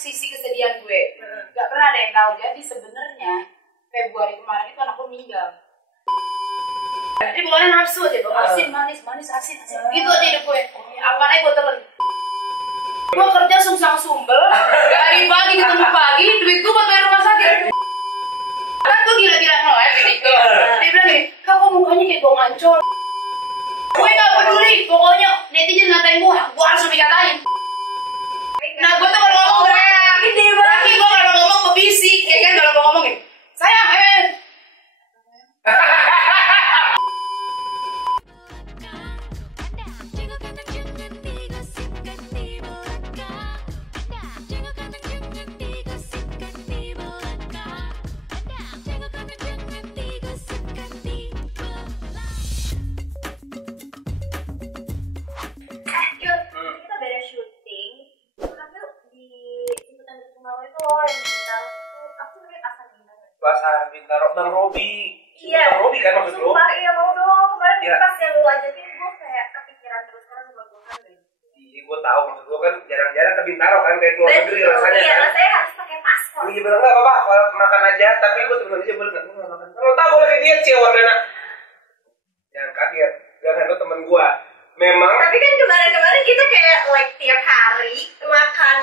sisi kesedihan gue. Gak pernah ada yang tahu. Jadi sebenarnya Februari kemarin itu anakku meninggal. Jadi bukannya nafsu aja, asin, manis, asin. Gitu aja hidup gue. Apaan aja gue telan. Gue kerja sungsang sumbel, dari pagi ketemu pagi, duit gue buat bayar rumah sakit. Kan tuh gila-gila nge-live gitu. Dia bilang gini, kok mukanya kayak gong ancol. Gue gak peduli, pokoknya netizen ngatain gue harus lebih katain. Nah gue tuh kalau ngomong teriak, tapi gue kalau ngomong ngebisik, ya kan kalau gue ngomongin, sayang, Pasar Bintaro, Bang Robi. Iya. Bang Robi kan maksud lo? Sumpah, iya mau dong. Kemarin Iya. pas yang lu ajakin gue kayak kepikiran terus karena cuma gue kan deh. Iya, gue tahu maksud lo kan jarang-jarang ke Bintaro kan kayak keluar negeri rasanya iya, kan. rasanya harus pakai paspor. Iya bilang nggak apa-apa, kalau makan aja. Tapi gue temen aja boleh nggak? Gue nggak makan. Kalau tahu gue lagi diet sih Wardana. Jangan kaget, jangan lo temen gue. Memang. Tapi kan kemarin kita kayak like tiap hari makan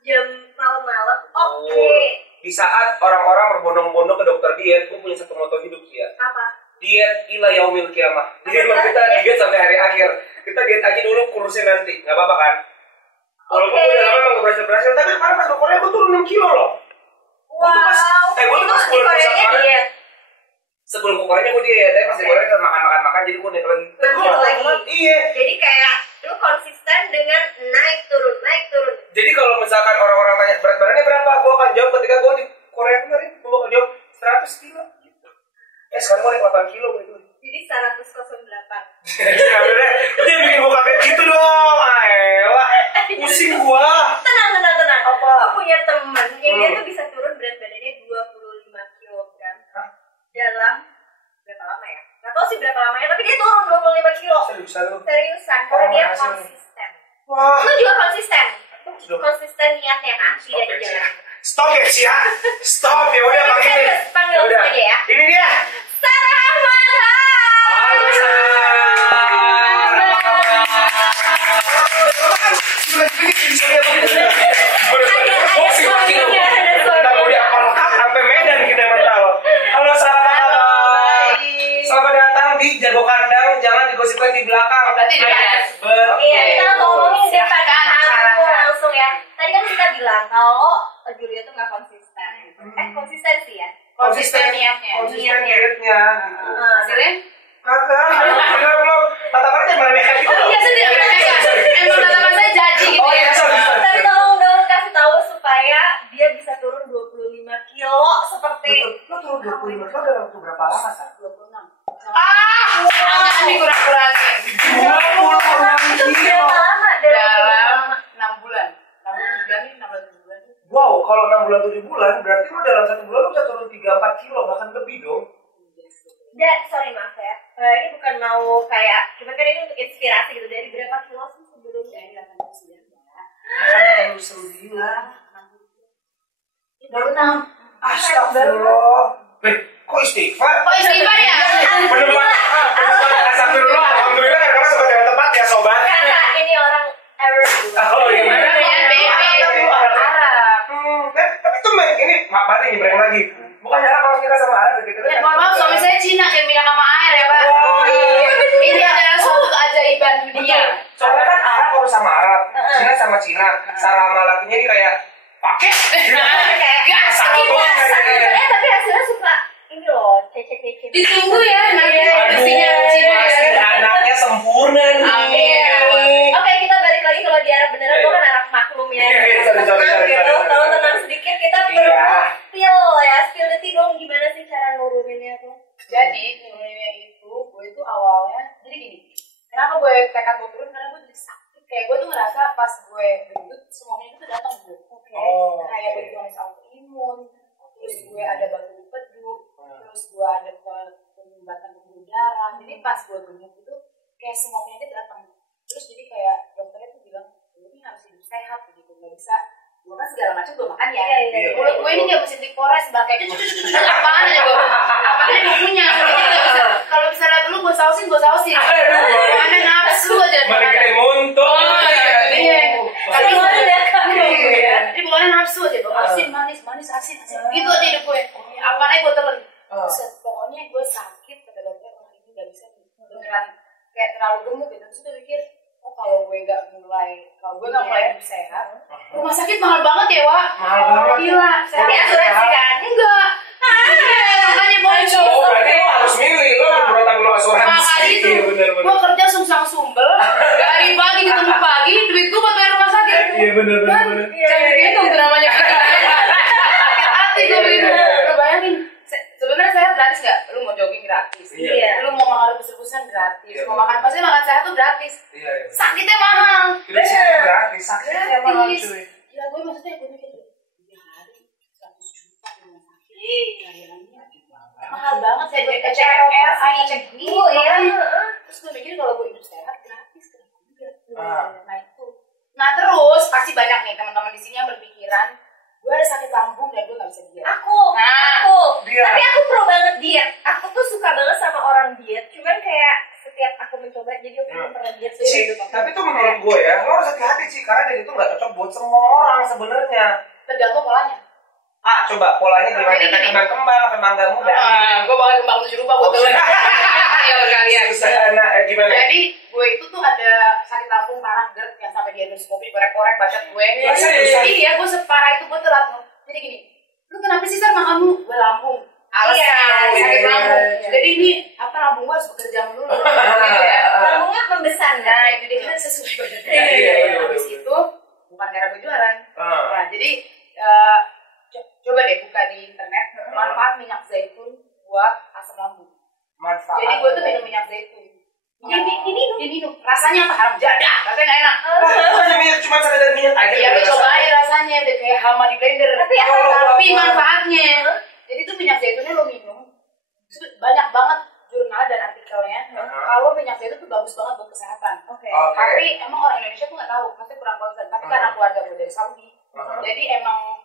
jam malam-malam. Oke. Di saat orang-orang berbondong-bondong ke dokter diet, gue punya satu moto hidup sih ya. Apa? Diet ila yaumil kiamah. Jadi kalau kita diet sampai hari akhir, kita diet aja dulu, kurusin nanti, nggak apa-apa kan? Kalau gue udah lama emang nggak berhasil, tapi kemarin pas ke Korea gue turun 6 kilo loh. Wow. Gue tuh pas bulan puasa kemarin. Diet. Sebelum ke Korea gue diet, tapi pas di Korea makan, jadi gue naik lagi. Iya. Jadi kayak lu konsisten dengan naik turun. Jadi kalau misalkan orang-orang tanya berat badannya berapa, gue akan jawab ketika gue di Korea kemarin, gue akan jawab 100 kilo. Sekarang gue naik 8 kilo gitu. Jadi 108. Dia bikin gue kaget gitu dong. Ayolah, pusing gue. Tenang. Apa? Aku punya teman yang dia tuh bisa turun berat badannya 25 kilogram dalam berapa lama ya? Gak tau sih berapa lamanya, tapi dia turun 25 kilo. Seriusan, karena dia konsisten. Wah. Lu juga konsisten. Konsisten niatnya kan, tidak di jalan. Stop ya sih ya. Stop ya udah panggil udah. aja ya. Ini dia. Sarah Ahmad. Halo sampai Medan kita mental. Halo Sarah, apa kabar? Selamat datang di Jago Kandang, jangan digosipkan di belakang. Berarti di atas. Iya, kita ngomongin depan aku langsung ya. Tadi kan kita bilang kalau Julia tuh nggak konsisten. Konsisten sih ya. Konsisten niatnya. Hasilnya? Kagak, belum. Tatapan aja meremehkan gitu. Oh iya, saya tidak meremehkan. Emang tatapan saya jadi gitu ya. Tapi tolong dong kasih tahu supaya dia bisa turun 25 kilo seperti. Lo turun 25 kilo dalam waktu berapa lama, Sa? 26. Ini kurang-kurangin. 26 Itu kilo. berapa lama? Dalam 6 bulan. 16 bulan. Wow, kalau 6 bulan 7 bulan, berarti lo dalam 1 bulan lo bisa turun 3-4 kilo, bahkan lebih dong. Sorry maaf ya. Ini bukan mau kayak, cuman kan ini untuk inspirasi gitu. Dari berapa kilo sih sebelumnya? 89. Baru 6. Astagfirullah. Kok istighfar? Kok istighfar ya? Bener-bener. Astagfirullah. Alhamdulillah karena seperti yang tepat ya sobat. Karena ini orang Arab. Oh iya. Arab. Tapi tuh ini maaf banget nih brand lagi. Bukannya Arab harus nikah sama Arab gitu. Ya, mohon maaf, suami saya Cina dan minyak sama air ya Pak. Oh iya. Ini adalah suatu keajaiban dunia. Soalnya kan Arab harus sama Arab, Cina sama Cina. Sarah sama lakinya ini kayak pakai. Kayak Sakit banget. tapi hasilnya suka ini loh, cecek-cecek. Ditunggu ya, nanti pastinya pasti anaknya sempurna nih. Amin. Oke, kita balik lagi kalau di Arab beneran, gue kan anak maklum ya. Tolong tenang sedikit, kita spill the tea dong, gimana sih cara nuruninnya tuh? Jadi nuruninnya itu, gue itu awalnya, jadi gini, kenapa gue tekad mau turun? Karena gue jadi sakit, kayak gue tuh ngerasa pas gue gendut, semuanya itu datang gue. Kayak gue tulis autoimun, terus gue ada batu empedu, terus gue ada penyumbatan pembuluh darah. Jadi pas gue gendut itu, kayak semua penyakit datang. Terus jadi kayak dokternya tuh bilang, ini harus hidup sehat gitu, nggak bisa gue kan segala macam gue makan ya. Iya. Mulut gue ini nggak bisa dikores, bakanya apaan aja gue, apaan gue punya. Jadi nggak bisa. Kalau misalnya lu gue sausin, mana nafsu aja. Mana kita montok. Iya. Tapi ya. jadi bukannya nafsu aja, gue manis, asin. Gitu aja hidup gue. Apaan aja gue telan. Pokoknya gue sakit, kata dokter, ini nggak bisa beneran kayak terlalu gemuk gitu. Terus gue mikir, kalau gue nggak mulai hidup sehat, rumah sakit mahal banget ya, Wak. Mahal banget. Gila. Tapi asuransi kan? Enggak. Makanya bocor. Oh, berarti lo harus milih, lo berotak lo asuransi. Makanya itu, Iya, bener. gue kerja sungsang sumbel, dari pagi ketemu pagi, duit gue buat bayar rumah sakit. Iya, bener. Jangan gitu dramanya kita. Hati-hati gue begitu. Lo bayangin, sebenarnya sehat gratis nggak? Lu mau jogging gratis, Iya. lu mau makan rebus-rebusan gratis, Iya, mau makan pasti makan sehat tuh gratis. Iya. Sakitnya mahal. Hidup sehat gratis, sakitnya mahal cuy. Gila, gue maksudnya gue mikir 3 hari 100 juta di rumah sakit. Mahal banget. Saya gue cek MRI, cek Oh iya. terus gue mikir kalau gue hidup sehat gratis kenapa enggak? Nah itu. Nah terus pasti banyak nih teman-teman di sini yang berpikiran gue ada sakit lambung dan gue nggak bisa diet. Aku. Dia. Tapi aku pro banget diet. Aku tuh suka banget sama orang diet. Cuman kayak setiap aku mencoba, jadi aku belum pernah diet. Ci, tapi tuh menurut gue ya, lo harus hati-hati Ci, karena diet itu nggak cocok buat semua orang sebenarnya. Tergantung polanya. Coba polanya gimana? Jadi gini. Kembang apa mangga muda? Gue bakal kembang 7 rupa buat kalian. Ya kalian. Gimana? Jadi gue itu tuh ada sakit lambung parah GERD yang sampai di endoskopi korek-korek bacot gue. Seriusan? Iya, gue separah itu gue telat. Jadi gini, lu kenapa sih Sar kamu? Gue lambung. Alasan sakit lambung. Jadi ini apa lambung gue harus bekerja melulu. Gitu ya. Lambungnya membesar. Nah itu dia kan sesuai badannya. Iya. Habis itu bukan karena gue jualan. Ah. Nah jadi coba deh buka di internet manfaat minyak zaitun buat asam lambung. Manfaat. Jadi gue tuh minum minyak zaitun. Diminum. Rasanya apa? Haram jadah. Rasanya nggak enak. Rasanya minyak cuma sekedar minyak aja. Iya, lo cobain rasanya udah kayak hama di blender. Tapi manfaatnya. Jadi tuh minyak zaitunnya lo minum. Banyak banget jurnal dan artikelnya. Kalau minyak zaitun tuh bagus banget buat kesehatan. Tapi emang orang Indonesia tuh nggak tahu, pasti kurang concern. Tapi karena keluarga gue dari Saudi, jadi emang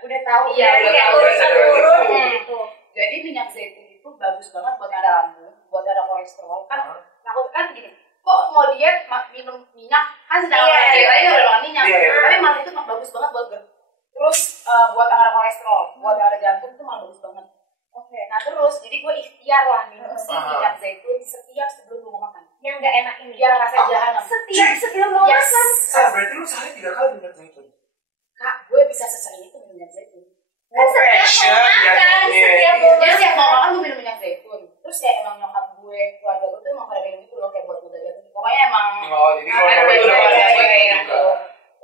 udah tahu. Iya, udah tahu. Jadi minyak zaitun itu bagus banget buat ada lambung, buat ada kolesterol. Kan takut kan gini, kok mau diet minum minyak kan sedang diet aja udah makan minyak. Tapi malah itu bagus banget buat GERD. Terus buat ada kolesterol, buat ada jantung itu malah bagus banget. Nah terus jadi gue ikhtiar lah minum si minyak zaitun setiap sebelum gue makan. Yang nggak enak ini. Biar rasanya jahanam. Setiap sebelum mau makan. Berarti lu sehari 3 kali minyak zaitun. Kak, gue bisa sesering itu minum minyak zaitun. Kan setiap mau makan, setiap mau Jadi makan. setiap mau makan gue minum minyak zaitun. Terus kayak emang nyokap gue, keluarga gue tuh emang pada minum itu loh kayak buat muda jatuh. Pokoknya emang. Jadi kalau itu udah gitu.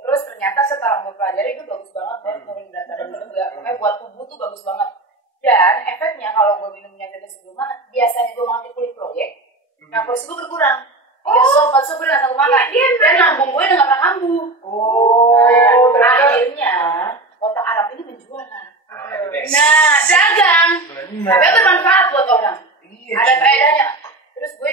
Terus ternyata setelah gue pelajari itu bagus banget buat turun berat badan juga. Pokoknya buat tubuh tuh bagus banget. Dan efeknya kalau gue minum minyak zaitun sebelum makan, biasanya gue makan kulit proyek, nah porsi gue berkurang. 3 sop, 4 sop udah satu makan. Dan lambung gue udah gak pernah kambuh. Akhirnya otak Arab ini menjual. Nah, dagang. Tapi itu bermanfaat buat orang. Ada faedahnya. Terus gue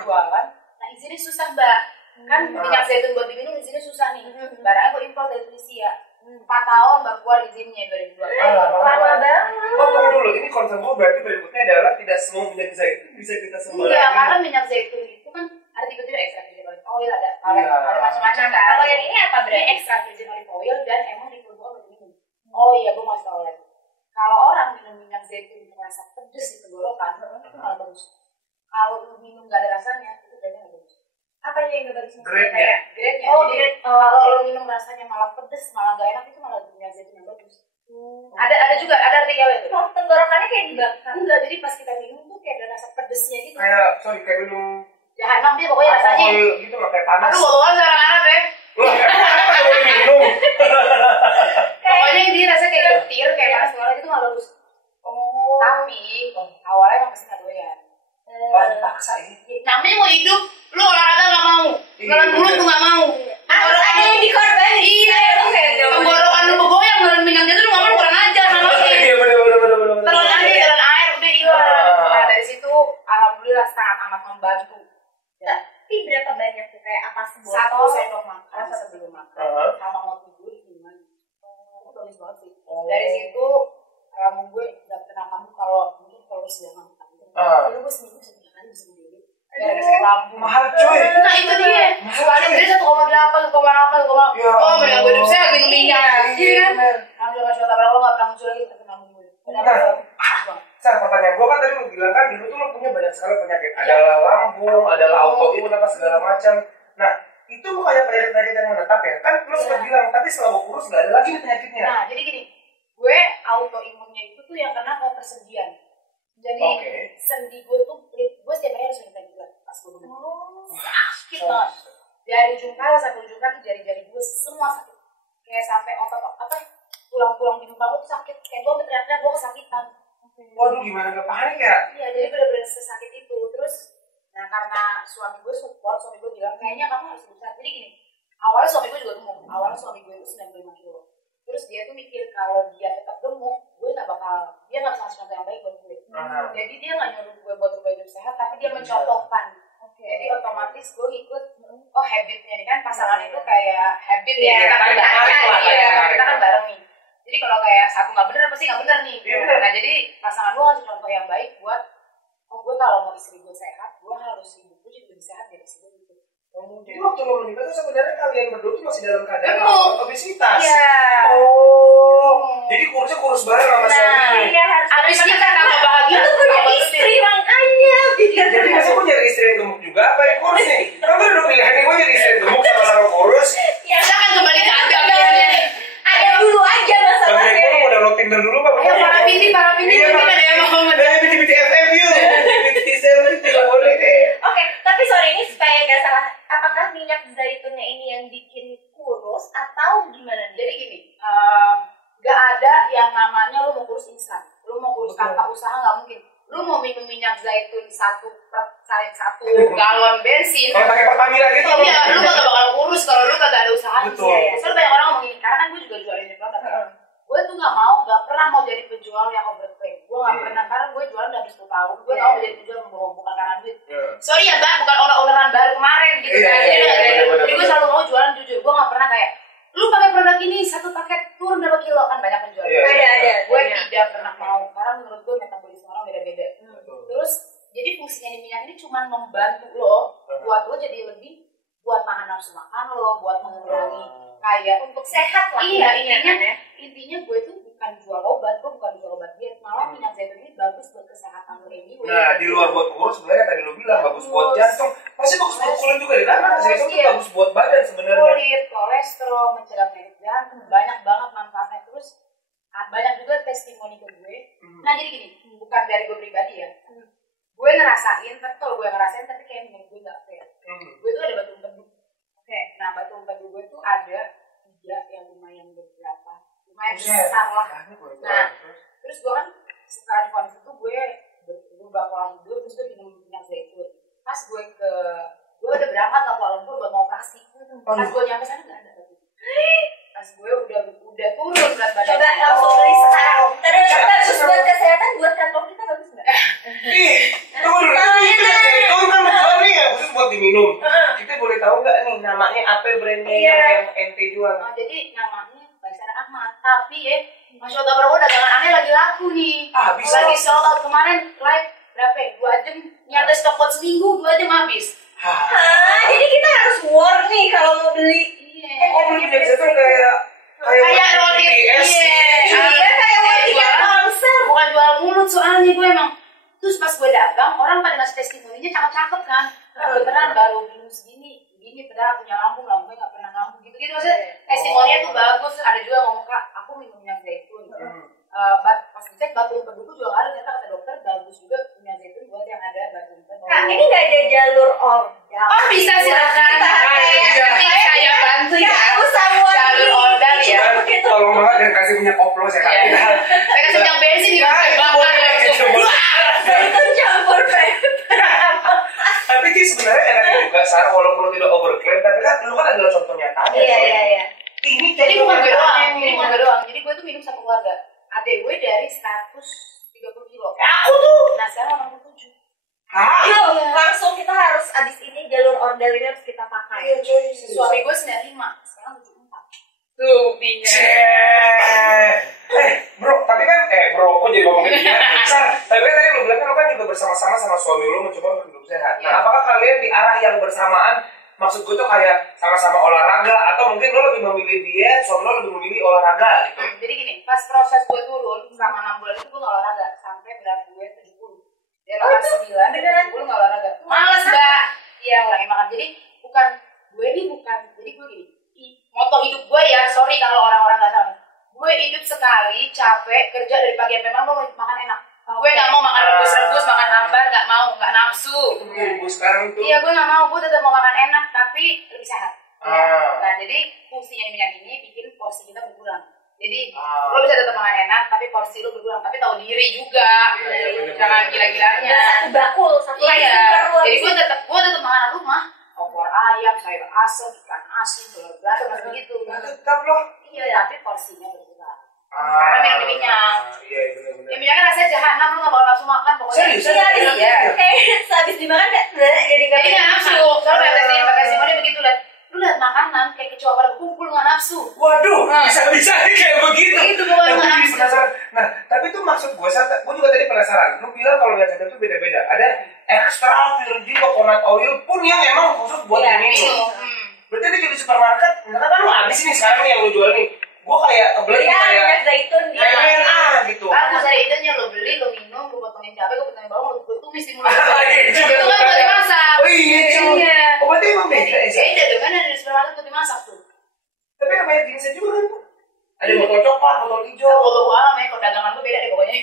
jualan. Nah, izinnya susah, Mbak. Kan minyak zaitun buat diminum izinnya susah nih. Barangnya gue impor dari Tunisia. 4 tahun baru keluar izinnya 2002. Lama banget. Tunggu dulu, ini concern gue berarti berikutnya adalah tidak semua minyak zaitun bisa kita sembarangan. Iya, karena minyak zaitun itu kan artikelnya extra virgin olive oil ada macam-macam kan. Kalau yang ini apa Ini berarti? extra virgin olive oil dan emang diperbuat untuk minum. Oh iya, gue masih tahu lagi. Kalau orang minum minyak zaitun terasa pedes di tenggorokan, itu malah bagus. Kalau lu minum gak ada rasanya, itu kayaknya gak bagus. Apa yang nggak bagus? Grade-nya? Grade-nya. Oh, Jadi, grade. kalau lu minum rasanya malah pedes, malah gak enak, itu malah minyak zaitun yang bagus. Ada juga, ada artikelnya itu. Oh, tenggorokannya kayak dibakar. Enggak, jadi pas kita minum tuh kayak ada rasa pedesnya gitu. Kayak minum Jahanam deh pokoknya rasanya. alkohol gitu lah, kayak panas. Aduh, ngomong seorang Arab ya. Loh, kenapa boleh minum? Pokoknya intinya rasanya kayak getir, kayak panas banget itu malah bagus. Tapi awalnya emang pasti nggak doyan. Paksa ini. Namanya mau hidup, lu olahraga nggak mau, jalan mulut tuh nggak mau. Harus ada yang dikorbanin. Iya, tenggorokan lu bergoyang dengan minyak zaitun lu ngomong kurang ajar sama dia. Iya bener. Telan aja, telan air udah hilang. Nah dari situ alhamdulillah sangat amat membantu. Tapi berapa banyak tuh kayak apa 1 sendok makan sebelum makan sama mau tidur Dari situ rambut gue nggak pernah kambuh kalau mungkin kalau sedang kambuh. Dulu gue seminggu 3 kali bisa beli. Gara-gara sakit lambung. Mahal cuy. Nah itu dia. Sekali beli 1,8, 1,8, 1,8. Oh mendingan gue hidup sehat minum minyak. Iya kan? Alhamdulillah masya Allah. Kalau nggak pernah muncul lagi terkena lambung gue. Sar, pertanyaan gue kan tadi lu bilang kan dulu tuh lu punya banyak sekali penyakit. Adalah lambung, adalah autoimun apa segala macam. Nah, itu kayak penyakit-penyakit yang menetap ya? Kan lu sempat bilang, tapi setelah gue kurus gak ada lagi nih penyakitnya. Nah, jadi gini, gue autoimunnya itu tuh yang kena ke persendian. Jadi sendi gue tuh, gue setiap hari harus minta gula pas gue bener. Sakit banget. Dari ujung kepala sampai ujung kaki, jari-jari gue semua sakit. Kayak sampai otot apa? Tulang-tulang di muka gue tuh sakit. Kayak gue teriak-teriak gue kesakitan. Waduh, gimana gak panik ya? Iya, jadi bener-bener sesakit itu. Terus, nah karena suami gue support, suami gue bilang kayaknya kamu harus berusaha. Jadi gini, awalnya suami gue juga gemuk. Awalnya suami gue itu 95 kilo. Terus dia tuh mikir kalau dia tetap gemuk, gue gak bakal, dia gak bisa ngasih contoh yang baik buat gue. Jadi dia gak nyuruh gue buat berubah hidup sehat, tapi dia mencontohkan. Jadi otomatis gue ikut, oh habitnya nih kan pasangan itu kayak habit ya, kita kan bareng nih. Jadi kalau kayak satu nggak bener pasti nggak bener nih. Nah jadi pasangan gue ngasih contoh yang baik buat, oh gue kalau mau istri gue sehat, gue harus hidup gue jadi lebih sehat dari istri gue gitu. Jadi waktu lo menikah tuh sebenarnya kalian berdua tuh masih dalam keadaan obesitas. Iya. Jadi kurusnya kurus bareng sama suami. Iya, abis nikah tambah bahagia. Itu punya istri makanya. Jadi masa gue nyari istri yang gemuk juga apa yang kurus nih? Kan gue udah pilihan nih, gue nyari istri yang gemuk sama kurus. Ya kita kan kembali ke agama-nya nih. Ada dulu aja masalahnya. Bagi gue mau download Tinder dulu Pak. Ya para pindi mungkin ada yang mau BT FM yuk. BT selfie tidak boleh deh. Oke, tapi sorry ini supaya nggak salah. Apakah minyak zaitunnya ini yang bikin kurus atau gimana? Jadi gini, nggak ada yang namanya lu mau kurus instan. Lu mau kurus tanpa usaha nggak mungkin. Lu mau minum minyak zaitun 1 galon bensin. Kalau pakai Pertamina gitu. Iya, lu gak bakal kurus kalau lu kagak ada usaha. Betul. Soalnya banyak orang ngomong gini, karena kan gue juga jual ini produk. Gue tuh gak pernah mau jadi penjual yang overclaim. Gue gak pernah, karena gue jualan udah 10 tahun. Gue gak mau jadi penjual membohong, bukan karena duit. Sorry ya Mbak, bukan orang-orang baru kemarin gitu kan. Jadi gue selalu mau jualan jujur. Gue gak pernah kayak, lu pakai produk ini 1 paket turun berapa kilo, kan banyak penjual. Ada. Gue tidak pernah mau, karena menurut gue metabolisme orang beda-beda. Terus jadi fungsinya di minyak ini cuma membantu lo buat lo jadi lebih, buat nahan nafsu makan lo, buat mengurangi kayak untuk sehat lah. Iya, intinya gue tuh bukan jual obat, gue bukan jual obat diet. Malah minyak zaitun ini bagus buat kesehatan lo ini. Nah, di luar buat kurus sebenarnya tadi lo bilang bagus buat jantung, pasti bagus buat kulit juga deh. Karena zaitun tuh bagus buat badan sebenarnya. Kulit, kolesterol, mencegah penyakit jantung, banyak banget manfaatnya. Terus banyak juga testimoni ke gue. Nah jadi gini, bukan dari gue pribadi ya. Gue ngerasain, tapi kalau gue ngerasain tapi kayak menurut gue gak fair. Gue tuh ada batu empedu. Nah batu empedu gue tuh ada 3 yang lumayan beberapa, lumayan besar lah. Nah terus gue kan setelah di kondisi itu gue berubah pola hidup, terus gue minum minyak zaitun. Pas gue udah berangkat ke Kuala Lumpur buat mau operasi. Pas gue nyampe sana gak ada batu. Pas gue udah turun berat badan. Coba langsung beli sekarang. Terus buat kesehatan, buat kantong kita bagus nggak? Tunggu dulu. Zaitun kan jual nih ya, khusus buat diminum. Kita boleh tahu nggak nih namanya apa brandnya yang ente jual? Jadi namanya Baisar Ahmad. Tapi Masya Allah bro, dagangan aneh lagi laku nih. Lagi sold out kemarin live berapa? 2 jam. Nyata stok buat seminggu, 2 jam habis. Jadi kita harus war nih kalau mau beli. Beli minyak zaitun kayak roti. Iya kayak roti konser. Bukan jual mulut soalnya gue emang. Terus pas gue dagang, orang pada ngasih testimoninya cakep-cakep kan. Beneran baru minum segini, padahal punya lambungnya gak pernah lambung gitu-gitu. Maksudnya testimoninya tuh bagus. Ada juga yang ngomong, Kak, aku minum minyak zaitun. Pas dicek batu empedu juga gak ada, ternyata kata dokter bagus juga minyak zaitun buat yang ada batu empedu. Kak, ini gak ada jalur ordal. Oh bisa silakan. Saya bantu ya. Usah buat jalur ordal ya. Tolong banget dan kasih minyak oplos ya Kak. Saya kasih minyak bensin nih, saya bakar langsung. Zaitun campur Tapi sih sebenarnya enaknya juga Sarah, walaupun tidak overclaim, tapi kan lu kan adalah contoh nyatanya. Iya. Ini jadi bukan gue doang. Jadi gue tuh minum satu keluarga. Adek gue dari 130 kilo. Aku tuh. Nah sekarang 87. Langsung kita harus abis ini jalur ordal ini harus kita pakai. Iya coy. Suami gue 95, sekarang 74. Tuh bingnya. suami lu mencoba untuk hidup sehat. Nah, apakah kalian di arah yang bersamaan? Maksud gue tuh kayak sama-sama olahraga, atau mungkin lo lebih memilih diet, suami lo lebih memilih olahraga gitu. Jadi gini, pas proses gue turun selama 6 bulan itu gue gak olahraga sampai berat gue 70. Dari 89 70 gak olahraga. Males mbak. Iya, ngurangin makan. Jadi jadi gue gini. Moto hidup gue ya, sorry kalau orang-orang gak tahu. Gue hidup sekali, capek, kerja dari pagi sampai malam, gue makan enak. Gue gak mau makan rebus-rebus, makan hambar, gak mau, gak nafsu. Itu menjadi gue sekarang tuh. Iya, gue gak mau, gue tetap mau makan enak, tapi lebih sehat. Nah, jadi fungsinya minyak ini bikin porsi kita berkurang. Jadi lo bisa tetap makan enak, tapi porsi lo berkurang. Tapi tahu diri juga, jangan gila-gilanya. Satu bakul, satu Jadi gue tetap makan rumah. Opor ayam, sayur asem, ikan asin, telur dadar, begitu. Tetap loh. Iya, tapi porsinya berkurang. Karena minum di minyak. Iya, benar-benar. Ya minyaknya rasanya jahanam, lu gak bakal nafsu makan pokoknya. Serius? Iya. Kayak sehabis dimakan jadi gak nafsu. Soalnya pakai testimoni begitu lihat. Lu lihat makanan kayak kecoa pada kumpul gak nafsu. Waduh, bisa-bisa kayak begitu. Itu pokoknya gak nafsu. Penasaran. Nah, tapi itu maksud gue juga tadi penasaran. Lu bilang kalau lihat itu beda-beda. Ada extra virgin coconut oil pun yang emang khusus buat diminum. Berarti di supermarket, misalkan lu habis nih sekarang nih yang lu jual nih. Gue kayak beli kayak minyak zaitun gitu. Bagus zaitunnya lo beli, lo minum, lo potongin cabai, lo potongin bawang, lo tumis di mulut. Itu kan buat dimasak. Oh iya. Oh berarti emang beda ya? Beda dengan yang di supermarket buat dimasak tuh. Tapi namanya ginseng juga kan tuh. Ada botol coklat, botol hijau. Botol alam ya, kalau dagangan gue beda deh pokoknya.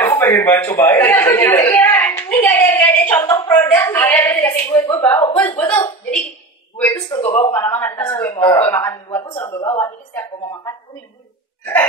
Aku pengen banget cobain. Ini gak ada contoh produk nih. Ada dikasih gue bawa. Gue tuh jadi gue itu selalu gue bawa kemana-mana di tas gue. Mau gue makan di luar pun selalu gue bawa. Jadi setiap gue mau makan, gue minum dulu.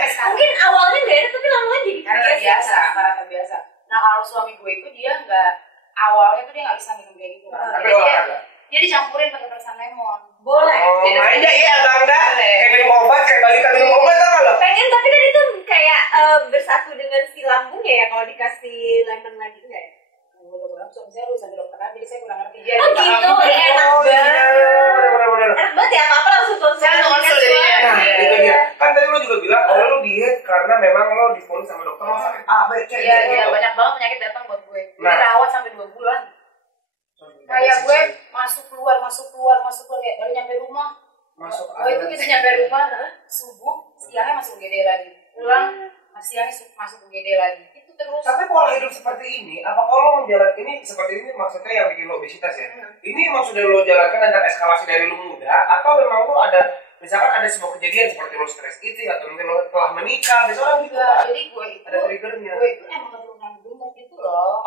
Mungkin awalnya gak enak, tapi lama-lama jadi karena terbiasa. Nah kalau suami gue itu dia nggak, awalnya tuh dia nggak bisa minum kayak gitu. Tapi olahraga. Dia dicampurin pakai perasan lemon. Boleh. Main aja ya Bang Da. Kayak minum obat, kayak balikan minum obat tau gak lo? Pengen, tapi kan itu kayak bersatu dengan si lambungnya ya kalau dikasih lemon lagi enggak ya? Saya lulusan kedokteran, jadi saya kurang ngerti dia. Oh gitu, enak banget. Bener-bener. Enak banget ya, apa-apa langsung konsul. Nah, itu dia. Kan tadi lo juga bilang, lo diet karena memang lo divonis sama dokter lo sakit A, B, C. Iya, banyak banget penyakit datang buat gue. Gue rawat sampai 2 bulan. Kayak gue masuk keluar kayak baru nyampe rumah. Gue itu bisa nyampe rumah subuh, siangnya masuk UGD lagi. Pulang, siangnya masuk UGD lagi. Itu terus. Tapi pola hidup seperti ini, apa kalau menjalan ini seperti ini maksudnya yang bikin lo obesitas ya? Ini emang sudah lo jalankan dengan eskalasi dari lo muda, atau memang lo ada misalkan ada sebuah kejadian seperti lo stres eating atau mungkin lo telah menikah, biasanya gitu kan? Jadi gue itu ada triggernya. Gue itu emang keturunan gemuk gitu loh.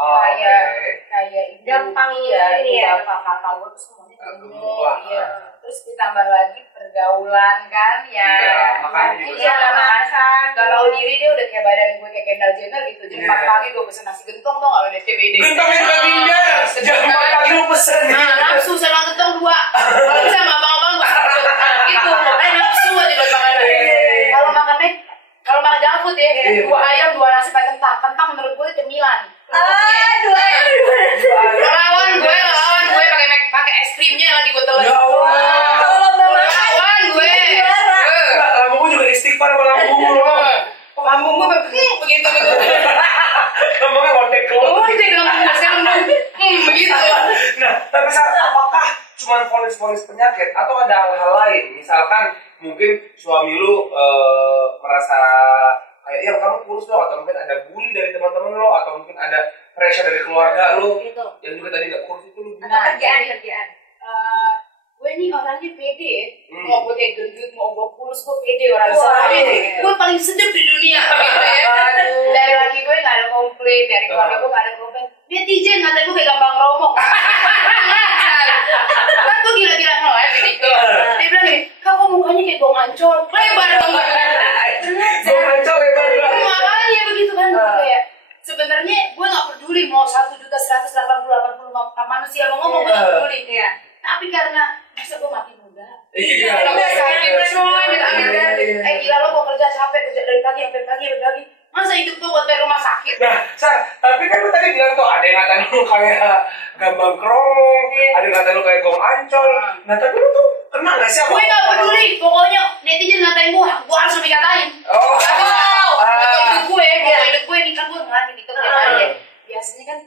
Kayak gampang ini ya. Gampang gue tuh semuanya gemuk. Iya. Terus ditambah lagi pergaulan kan ya. Makanya juga. Iya, makan. Galau diri dia udah kayak badan gue kayak Kendall Jenner gitu. Jam 4 pagi gue pesen nasi gentong tau gak lo di CBD. Gentongnya juga pindah. Jam 4 pagi lo pesen. Nah, nafsu sama gentong 2. Kalau bisa sama abang-abang gue gitu. Makanya nafsu aja buat makan. Kalau makan junk food ya, 2 ayam, 2 nasi pakai kentang. Kentang menurut gue itu cemilan. 2 ayam. Lawan gue pakai es krimnya lagi gue telan. Ya Allah. Lawan gue. Lambung gue juga istighfar sama lambung lo. Lambung gue begitu. Lambungnya ngondek lo. Begitu. Nah, tapi apakah cuma vonis-vonis penyakit atau ada hal-hal lain? Misalkan mungkin suami lu merasa kayak ya kamu kurus loh, atau mungkin ada bully dari teman-teman lo, atau mungkin ada pressure dari keluarga lo yang juga tadi nggak kurus itu lu gimana? Kerjaan. Gue nih orangnya pede, mau gue kayak gendut, mau gue kurus, gue pede orangnya. Gue paling sedap di dunia gitu ya. Dari laki gue nggak ada komplain, dari keluarga gue nggak ada komplain. Netizen ngatain gue kayak gampang romong. Kan gue gila-gila ngelah gitu. Dia bilang gini, kamu mukanya kayak gong ancol, lebar dong. Gong ancol lebar dong. Makanya begitu kan, kayak sebenarnya gue nggak peduli mau 1.180.080 manusia mau ngomong, gue nggak peduli. Tapi karena masa gue mati muda, gue sakit coy, gila lo mau kerja capek, kerja dari pagi sampai pagi, masa hidup tuh buat bayar rumah sakit? Nah, tapi kan lu tadi bilang tuh ada yang ngatain lu kayak gampang kromong, ada yang ngatain lu kayak gong ancol. Nah, tapi lu tuh kena gak sih? Gue gak peduli, pokoknya netizen ngatain gue harus dikatain. Hidup gue nih kan gue ngeliat di TikTok tiap hari ya. Biasanya kan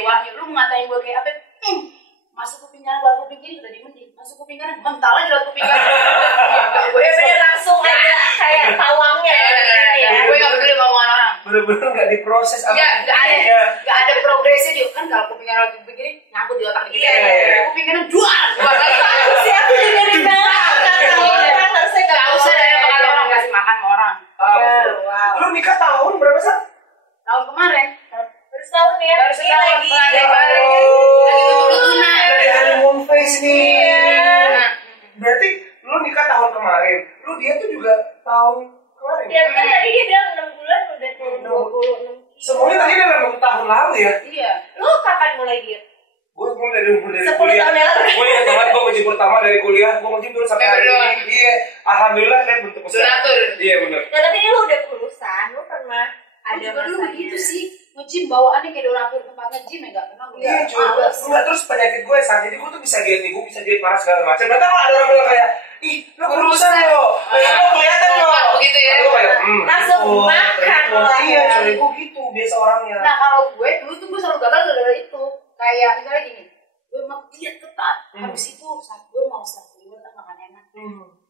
dewanya. Lu ngatain gue kayak apa? Masuk kuping kanan, keluar kuping kiri udah dimending. Masuk kuping kanan, mental aja lewat kuping kanan. Gue bener langsung ada kayak pawangnya ya. Gue gak peduli sama omongan orang. Bener-bener nggak diproses apa? Gak ada progresnya dia. Kan kalau kuping kanan lewat kuping kiri, nyangkut di otak kita. Kuping kanan jual lagi. Bagus ya, aku dengerin banget. Orang harusnya Gak usah dari makan orang, kasih makan sama orang. Lu nikah tahun berapa sih? Tahun kemarin. Baru setahun ya. Baru setahun lagi. lagi tutup-tutupan. Dari honeymoon phase nih. Berarti lu nikah tahun kemarin. Lu dia tuh juga tahun kemarin. Ya kan tadi dia bilang 6 bulan udah turun 26. Semuanya tadi dalam tahun lalu ya. Iya. Lu kapan mulai diet? Gue mulai dari 10 kuliah. tahun yang lalu. Gue ingat banget gue ngejim pertama dari kuliah. Gue ngejim terus sampai hari ini. Iya. Alhamdulillah lihat bentuk usaha. Iya benar. Nah tapi ini lu udah kurusan, lu pernah ada juga dulu masanya. begitu sih. Nge-gym bawaannya kayak donatur tempat nge-gym ya gak pernah. Iya coba. Enggak terus penyakit gue saat jadi gue tuh bisa diet nih. Gue bisa diet parah segala macam. Ternyata kalau ada orang bilang kayak, ih lu kurusan lo. Lo kelihatan lo. Begitu ya. Gue kayak, langsung makan lah. Iya coy gue gitu biasa orangnya. Nah kalau gue dulu tuh gue selalu gagal gara-gara itu. Kayak misalnya gini, gue mau diet ketat. Habis itu saat gue mau self reward makan enak.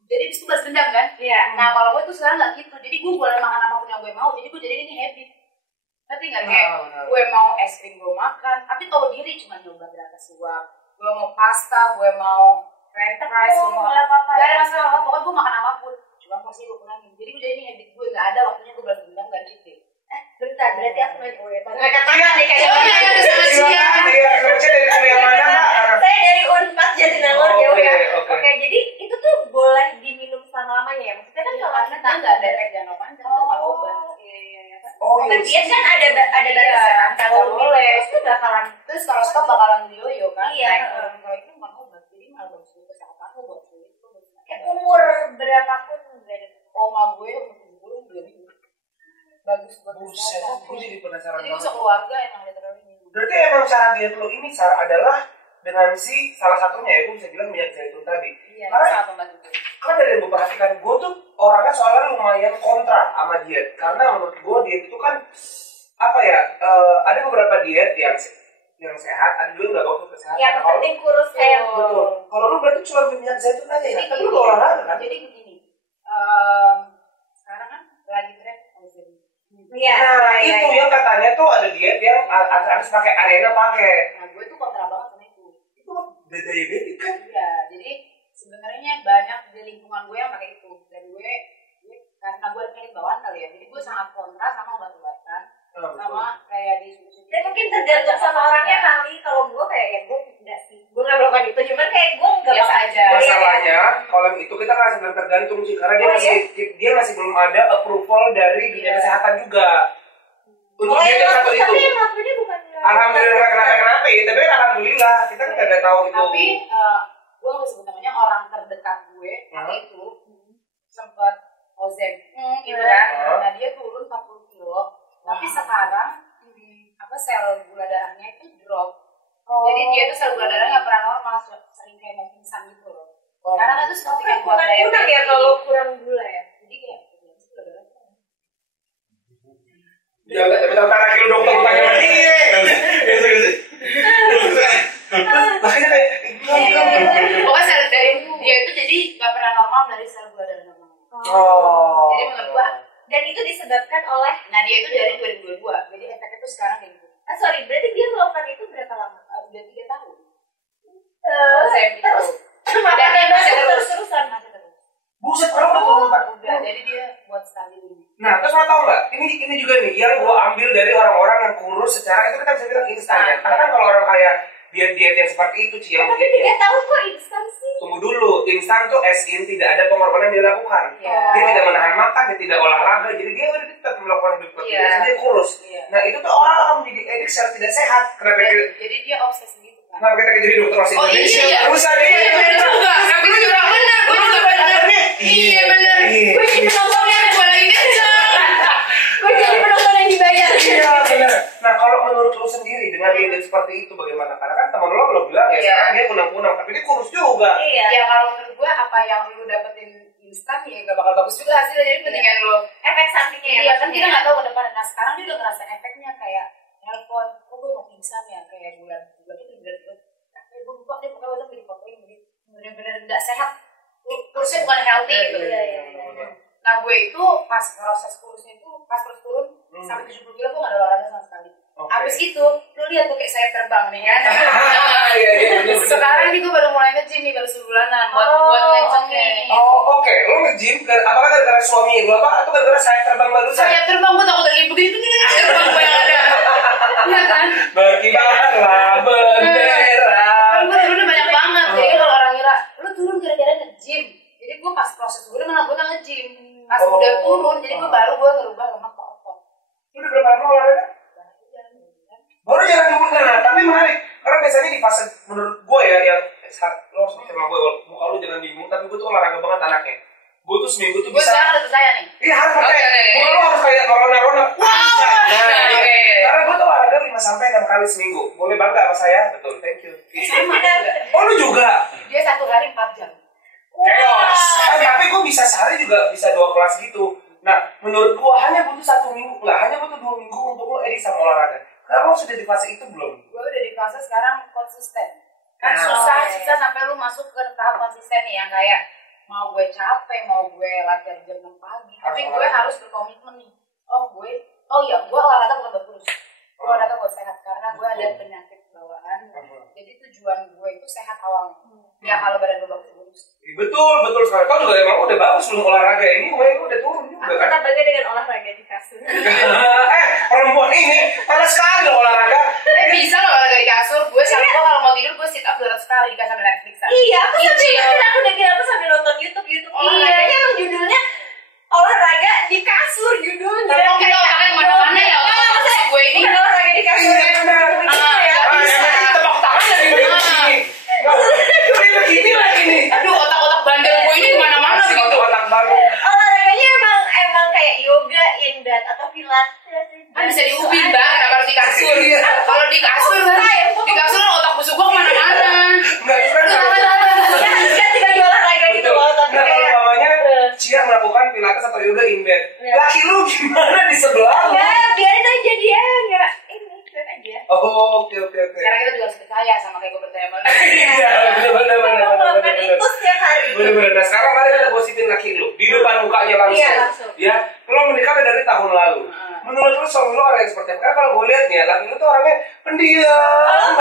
Jadi itu balas dendam kan? Iya. Nah kalau gue tuh sekarang nggak gitu. Jadi gue boleh makan apapun yang gue mau. Jadi gue jadi ini habit. Ngerti nggak kayak gue mau es krim gue makan. Tapi tahu diri cuma nyoba berapa suap. Gue mau pasta, gue mau french fries, gue mau apa-apa. Gak ada masalah. Pokoknya gue makan apapun. Cuma porsi gue kurangin. Jadi gue jadi ini habit gue nggak ada waktunya gue balas dendam gak gitu. Bentar, berarti aku main Mereka tanya nih kayak dari kuliah mana Mbak? Saya dari Unpad Jatinangor jauh ya. Oke. Jadi itu tuh boleh diminum selama-lamanya ya? Maksudnya kan kalau karena kita nggak ada efek jangka panjang tuh nggak obat. Obat diet kan ada batasnya kan. Kalau boleh itu bakalan. Terus kalau stop bakalan yoyo kan. Iya. Kalau itu bukan obat, jadi malah bagus untuk kesehatan lo buat kulit lo. Kayak umur berapa pun nggak ada. Oma gue umur 10 belum itu. Bagus buat Buset, kesehatan. gue jadi penasaran Jadi banget. bisa keluarga emang literally ini. Berarti emang cara diet lo ini Sarah adalah dengan si salah satunya ya gue bisa bilang minyak zaitun tadi. Iya, Karena sangat membantu gue. kan dari yang gue perhatikan gue tuh orangnya soalnya lumayan kontra sama diet karena menurut gue diet itu kan apa ya ada beberapa diet yang sehat ada juga yang nggak bagus kesehatan. Yang penting kurus kayak betul. Kalau lu berarti cuma minyak zaitun aja ya. Tapi lu olahraga kan? Jadi begini. Sekarang kan lagi tren ozon. Iya. Nah itu yang katanya tuh ada diet yang harus pakai arena pakai. Nah gue tuh kontra banget sama itu. Itu udah diabetik kan? Iya, jadi sebenarnya banyak di lingkungan gue yang pakai itu. Dan gue karena gue penyakit bawaan kali ya, jadi gue sangat kontra sama obat-obatan, sama kayak disuruh-suruh. Dan mungkin tergantung sama orangnya kali. Kalau gue kayak ya gue enggak sih. Gue nggak melakukan itu. Cuman kayak gue nggak biasa aja. Masalahnya kalau yang itu kita kan sedang tergantung sih karena dia masih belum ada approval dari dunia kesehatan juga. Untuk dia yang satu itu. Tapi yang maksudnya bukan. Alhamdulillah kenapa ya? Tapi alhamdulillah kita kan nggak tahu itu. Tapi gue nggak sebut namanya orang terdekat gue itu sempat ozem gitu kan. Nah dia turun 40 kilo. Tapi sekarang sel gula darahnya itu drop. Jadi dia tuh sel gula darahnya nggak pernah normal, sering kayak mau pingsan gitu loh. Karena kan itu seperti kan buat kurang ya kalau kurang gula ya. Jadi kayak gula darah. Ya, tapi tahu lagi lu dokter tanya lagi. Makanya kayak pokoknya sel dari dia itu jadi nggak pernah normal dari sel gula darah normal. Jadi menurut gua dan itu disebabkan oleh dia itu dari 2022. Jadi efeknya tuh sekarang kayak gitu. Sorry, berarti dia melakukan itu berapa lama? Udah 3 tahun. Terus-terusan. Buset, orang udah turun 4. Udah, jadi dia buat stabil ini. Nah, terus lo tau nggak? Ini juga nih yang gue ambil dari orang-orang yang kurus secara itu kita bisa bilang instan ya. Karena kan kalau orang kayak diet yang seperti itu sih yang tapi 3 tahun kok instan sih? Tunggu dulu, instan tuh as in tidak ada pengorbanan yang dilakukan. Dia tidak menahan makan, dia tidak olahraga, jadi dia udah tetap melakukan hidup seperti biasa, dia kurus. Nah itu tuh orang akan menjadi edik secara tidak sehat. Kenapa? Jadi dia obses gitu kan? Kenapa kita jadi dokter masih Indonesia? Rusak dia. Iya benar juga. Tapi itu juga benar. Gue juga benar. Iya benar. Gue jadi penontonnya gue lagi kenceng. Gue jadi penonton yang dibayar. Iya benar. Nah kalau menurut lo sendiri dengan diet seperti itu bagaimana? Karena kan teman lo bilang ya sekarang dia kunang-kunang, tapi dia kurus juga. Iya. Ya kalau menurut gue apa yang lo dapetin instan ya gak bakal bagus juga hasilnya. Jadi mendingan lo efek sampingnya ya. Iya kan kita nggak tahu ke depan. Nah sekarang dia udah ngerasain efeknya kayak telepon, gue mau pingsan ya kayak ngerti gitu. Nah gue itu pas proses kurusnya itu pas terus turun sampai 70 kilo gue gak ada olahraga sama sekali. Abis itu lu lihat gue kayak sayap terbang nih kan. Sekarang nih gue baru mulai nge-gym nih baru sebulanan buat ngencengin. Oke, lu nge-gym apakah gara-gara suami lu apa atau gara-gara sayap terbang baru? Sayap terbang gue takut lagi begini terbang gue yang ada. Iya kan? Berkibarlah bendera. Kan gue turunnya banyak banget. Jadi kalau orang ngira lu turun gara-gara nge-gym. Jadi gue pas proses turun malah gue gak nge-gym. Pas udah turun jadi gue baru gue ngerubah lemak ke otot. Lu udah berapa lama olahraga? Baru jalan dulu. Nah, tapi menarik karena biasanya di fase menurut gue ya yang lo harus sama gue muka lu jangan bingung tapi gue tuh olahraga banget anaknya. Gue tuh seminggu tuh bisa. Gue sekarang udah percaya nih. Iya harus pakai. Muka lu harus kayak Rona. Wow. Karena gue tuh olahraga 5 sampai 6 kali seminggu. Boleh bangga sama saya? Betul, thank you. Oh lu juga? Dia 1 hari 4 jam. Chaos. Tapi gue bisa sehari juga bisa 2 kelas gitu. Nah, menurut gue hanya butuh 1 minggu, hanya butuh 2 minggu untuk lo edit sama olahraga. Karena lo sudah di fase itu belum? Gue udah di fase sekarang konsisten. Kan susah sampai lu masuk ke tahap konsisten nih yang kayak mau gue capek, mau gue latihan jam 6 pagi, tapi gue harus berkomitmen nih. Gue olahraga bukan buat kurus. Gue olahraga buat sehat karena gue ada penyakit bawaan. Jadi tujuan gue itu sehat awalnya. Ya kalau badan gue bagus. Betul sekali. Kau juga emang udah bagus belum olahraga ini, gue udah turun juga kan? Tetap bangga dengan olahraga di kasur. Perempuan ini panas sekali loh olahraga. Bisa loh olahraga di kasur. Gue kalau mau tidur gue sit up 200 kali di kasur Netflix. Iya, aku udah kira aku sambil nonton YouTube olahraganya emang judulnya olahraga di kasur judulnya. Kalau kita olahraga kemana-mana ya otak gue ini olahraga di kasur. Tepuk tangan dari begini. Begini lagi nih. Aduh otak-otak bandel gue ini kemana-mana gitu. Otak baru. Olahraganya emang kayak yoga, indat atau pilates. Kan bisa diubin mbak, kenapa harus di kasur? Kalau di kasur otak busuk gue kemana-mana. Ganti baju olahraga gitu loh. Nah kalau mamanya Cia melakukan pilates atau yoga in bed, laki lu gimana di sebelah? Enggak, biarin aja dia enggak ini biar aja. Oke. Sekarang kita juga harus percaya sama kayak gue percaya sama lu. Iya benar. Melakukan itu setiap hari. Bener. Nah sekarang mari kita gosipin laki lu di depan mukanya langsung. Iya, langsung. Ya, lo menikah dari tahun lalu. Menurut lu suami lu orang yang seperti apa? Karena kalau gue lihat ya, laki lu tuh orangnya pendiam.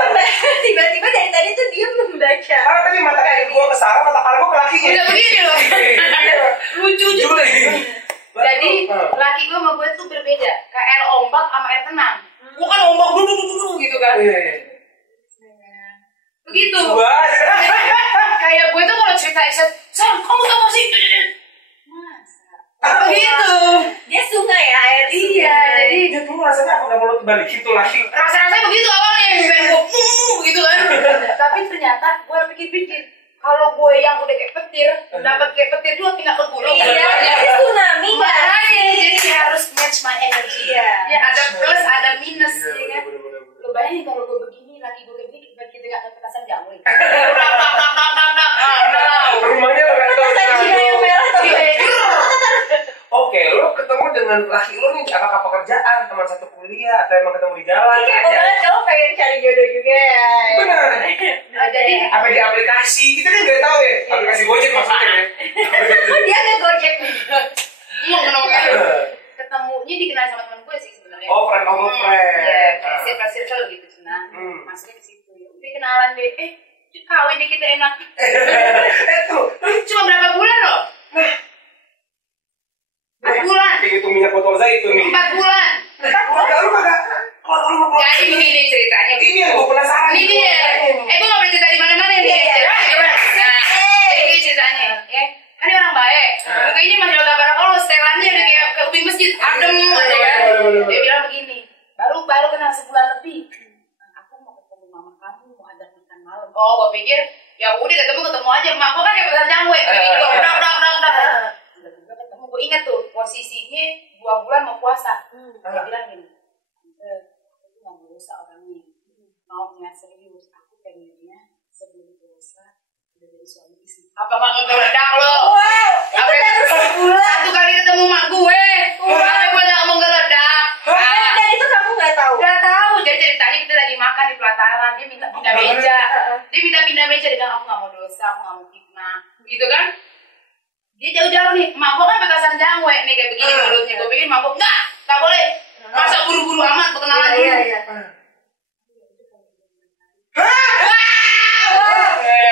Tiba-tiba dari tadi tuh dia membaca. Karena tadi mata kaki gue ke Sarah, mata kaki gue ke lakinya. Udah begini loh. Lucu juga. Jadi laki gue sama gue tuh berbeda. Kayak air ombak sama air tenang. Gue kan ombak dulu gitu kan. Begitu. Kayak gue tuh kalau cerita Aisyah, Sam, kamu tau gak sih? Masa? Begitu. Dia sungai ya air. Iya, jadi dia tuh rasanya apa nggak mau balikin tuh laki. Rasanya begitu awalnya, pengen gue begitu kan. Tapi ternyata gue pikir-pikir, kalau gue yang udah kayak petir, dapat kayak petir juga pindah ke gulung. Iya, jadi tsunami kan. Jadi harus match my energy. Ya ada plus, ada minus, ya kan. Lo bayangin kalau gue begini, lagi gue begini, kita nggak ada petasan jauh. Rumahnya petasan Cina yang merah tapi. Oke, lo ketemu dengan laki lo nih apakah pekerjaan, teman satu kuliah, atau emang ketemu di jalan? Iya, banget kamu pengen cari jodoh juga ya. Benar. Jadi apa di aplikasi? Kita kan nggak tahu ya. Aplikasi Gojek maksudnya ya. Dia nggak Gojek nih. Iya, kenapa? Ketemunya dikenal sama teman gue sih sebenarnya. Oh, friend over friend. Iya, circle gitu Cina. Masuknya ke situ. Udah kenalan deh. Kawin deh kita enak. Tuh, cuma berapa bulan loh? 4 bulan. Kayak itu minyak botol zaitun nih. 4 bulan. Lu kagak. Jadi begini ceritanya. Ini yang gue penasaran. Ini dia. Gue nggak boleh cerita di mana-mana nih. Nah, ini ceritanya. Ya, kan dia orang baik. Kayaknya masih otak barang kalau setelannya udah kayak ubin masjid, adem aja kan. Dia bilang begini. Baru kenal sebulan lebih. Aku mau ketemu mama kamu, mau ajak makan malam. Oh, gue pikir ya udah ketemu aja. Mak gue kan kayak pesan jangwe. Udah. Ketemu, gue ingat tuh posisinya 2 bulan mau puasa. Dia bilang gini, aku nggak mau dosa orangnya, mau niat serius. Aku pengennya sebelum puasa udah jadi suami istri. Apa mak ngeledak lo? Wow, itu baru sebulan. 1 kali ketemu mak gue, apa gue nggak mau ngeledak? Dan itu kamu nggak tahu? Nggak tahu. Jadi ceritanya kita lagi makan di pelataran, dia minta pindah meja. Dia minta pindah meja dengan aku nggak mau dosa, aku nggak mau fitnah, gitu kan? Dia jauh-jauh nih, emak gue kan petasan jangwe nih kayak begini mulutnya. Gue pikir emak gue, nggak boleh. Masa buru-buru amat perkenalan dulu. Iya.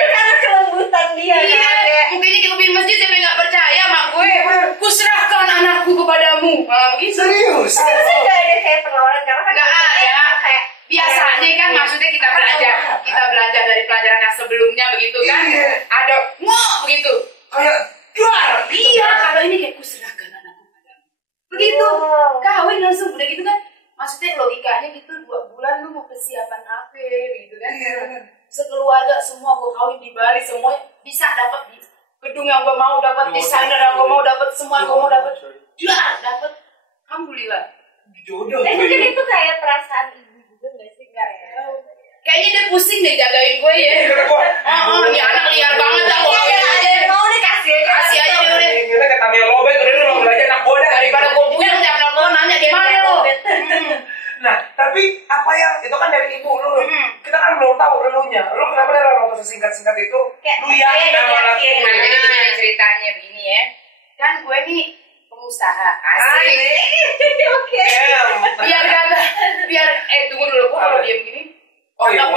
Karena kelembutan dia. Iya, mungkinnya kita bikin masjid sampai nggak percaya mak gue. Kuserahkan anakku kepadamu. Begitu. Serius? Tapi sih nggak ada kayak pengeluaran karena kan Nggak ada. kayak Biasanya kan maksudnya kita belajar dari pelajaran yang sebelumnya begitu kan. Ada begitu. Kayak juar. Iya, kalau ini kayak kuserahkan anakku padamu. Begitu. Kawin langsung udah gitu kan. Maksudnya logikanya gitu 2 bulan lu mau persiapan apa gitu kan. Sekeluarga semua gue kawin di Bali semua bisa dapat di gedung yang gue mau, dapat desainer yang gue mau, dapat semua yang gue mau, dapat dapat. Alhamdulillah. Jodoh. mungkin itu kayak perasaan ibu juga nggak sih kak ya? Kayaknya dia pusing deh jagain gue ya. Ini anak liar banget dah gue kawin aja. Mau deh kasih aja udah. Ini kata Tamiya Lobet udah lu belajar anak gue dah. Daripada gue puyeng tiap nelfon nanya di mana lo. Nah, tapi apa yang itu kan dari ibu lu. Kita kan belum tahu elunya. Lu kenapa dalam waktu sesingkat-singkat itu lu yakin sama laki lu? Jadi begini ceritanya begini ya. Kan gue nih pengusaha asik. Oke. Biar tunggu dulu gue kalau diem gini. Oh iya,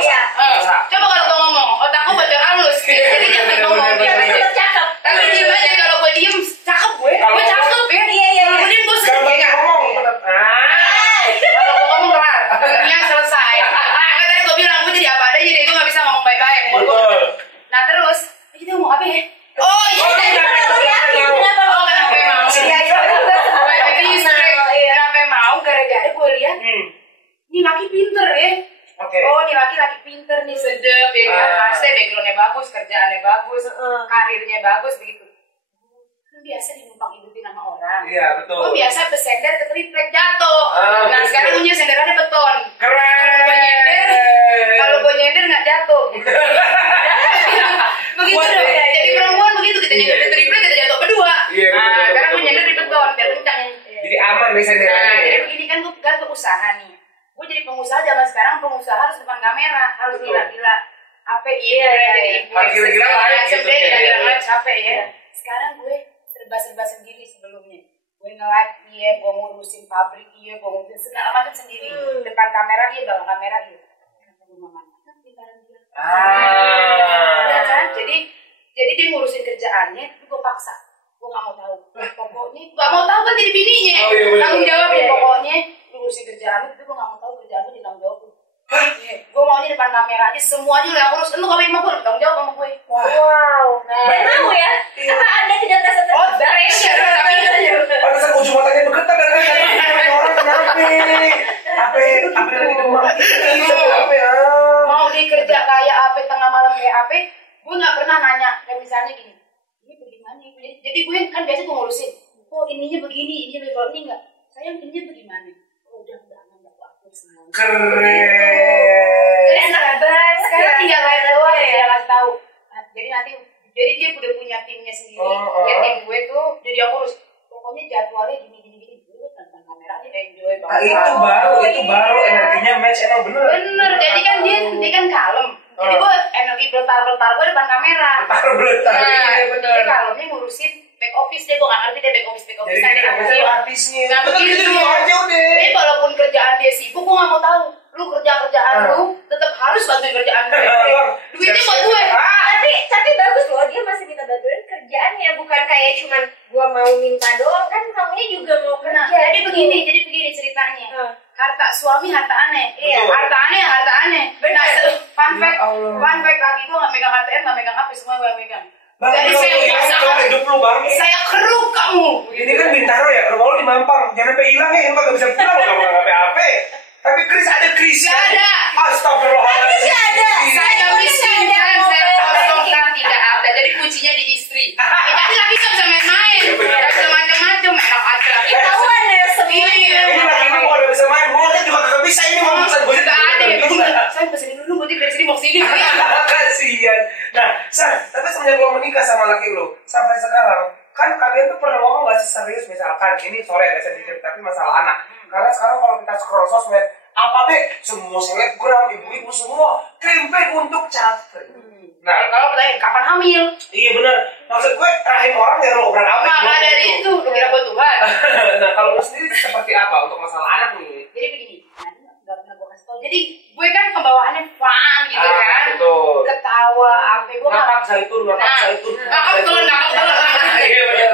Coba kalau gue ngomong, otakku bocor halus. Jadi jangan ngomong biar Tetap cakep. tapi diem aja kalau gue diem cakep gue cakep ya. Iya. Kalau gue diem gue sedih Gampang nggak? ngomong. Kalau gue ngomong kelar, dunia selesai. Kan tadi gue bilang gue jadi apa aja jadi gue nggak bisa ngomong baik-baik. Nah terus kita ngomong apa ya? Oh iya, Kenapa oh kenapa mau? Kenapa mau? Gara-gara gue lihat ini laki pinter ya. Oh ini laki pinter nih, sedep ya kan. Pasti backgroundnya bagus, kerjaannya bagus, karirnya bagus begitu. Biasa dinumpang hidupin sama orang. Iya betul. Oh biasa bersender ke triplek jatuh. Nah sekarang punya senderannya beton. Keren. Kalau gue nyender nggak jatuh. Begitu dong. Jadi perempuan begitu kita nyender di triplek kita jatuh berdua. Nah sekarang gue nyender di beton biar kencang. Jadi aman nih senderannya. Jadi begini kan gue usaha nih. Gue jadi pengusaha zaman sekarang, pengusaha harus depan kamera, harus gila-gila. Apa jadi ibu. Gila-gila lain gitu. Gila-gila lain capek ya. Sekarang gue serba-serba sendiri sebelumnya. Gue nge-live iya, gue ngurusin pabrik iya, gue ngurusin segala macam sendiri. Depan kamera iya, belakang kamera iya. Ya kan? Jadi dia ngurusin kerjaannya, tapi gue paksa. Gue gak mau tahu. Pokoknya gak mau tahu kan jadi bininya. Tanggung jawab ya pokoknya. Ngurusin kerjaan itu gue gak mau tahu kerjaan itu ditanggung jawab. Gue maunya depan kamera aja semuanya lu yang urus. Lu kawin sama gue, lu tanggung jawab sama gue. Wow. Dan mau ya? Apa anda tidak merasa pressure tapi pantesan ujung matanya bergetar dan orang kenapa? Apa lagi demam? Mau dikerja kayak apa tengah malam kayak apa? Gue nggak pernah nanya kayak misalnya gini. Ini bagaimana? Jadi gue kan biasa gue ngurusin. Oh ininya begini, ininya begini. Kalau ini enggak, sayang ininya bagaimana? Oh udah nggak aku senang. Keren. enak banget? Sekarang tinggal live doang ya dia kasih tahu. Jadi dia udah punya timnya sendiri. Dan tim gue tuh udah dia ngurus. Pokoknya jadwalnya gini. Gue tentang kameranya enjoy banget. Itu baru energinya match emang bener. Bener. Jadi kan dia kan kalem. Jadi gue energi bertar gue depan kamera. Bertar. Iya bener. Dia kalemnya ngurusin back office deh. Gue nggak ngerti deh back office. Jadi dia artisnya. Nah begitu aja udah. Jadi walaupun kerjaan dia sibuk, gue nggak mau tahu. Lu kerjaan lu tetap harus bantuin kerjaan gue. Duitnya buat gue. Tapi bagus loh, dia masih minta bantuin kerjaannya, bukan kayak cuman gua mau minta doang, kan kamunya juga mau kerja. Jadi begini ceritanya. Harta suami harta aneh. Iya. Harta aneh. Benar. Fun fact lagi gue nggak megang ATM, nggak megang apa, semua gue megang. Jadi saya hidup lu bang. Saya keruk kamu. Ini kan Bintaro ya, rumah lu di Mampang. Jangan sampai hilang ya, lu gak bisa pulang lu gak apa-apa. Tapi Kris ada Kris. Gak ada. Astagfirullahaladzim. Saya miskin kan, saya kosongkan tidak ada. Jadi kuncinya di istri. Tapi lagi gak bisa main-main. Gak bisa macam-macam. Enak aja lagi. Ketahuan ya semuanya. Ini lagi ini gua gak bisa main. Gua juga gak bisa ini mau pesan gojek. Gak ada ya. Saya pesenin dulu gojek dari sini mau sini. Kasian. Nah, tapi semenjak lo menikah sama laki lo sampai sekarang, kan kalian tuh pernah ngomong gak sih serius misalkan ini sore agak sensitif tapi masalah anak. Karena sekarang kalau kita scroll sosmed apa semua selebgram, ibu-ibu semua campaign untuk capek. Nah, kalau pertanyaan kapan hamil? Iya benar. Maksud gue rahim orang jangan obral abrik. Maka dari itu lu kira gue Tuhan. Nah, kalau lu sendiri seperti apa untuk masalah anak nih? Jadi begini, nggak pernah gue kasih tau. Jadi gue kan pembawaannya fun gitu kan. Betul. Ketawa, apa gue ngakak zaitun. Ngakak telur. Iya benar.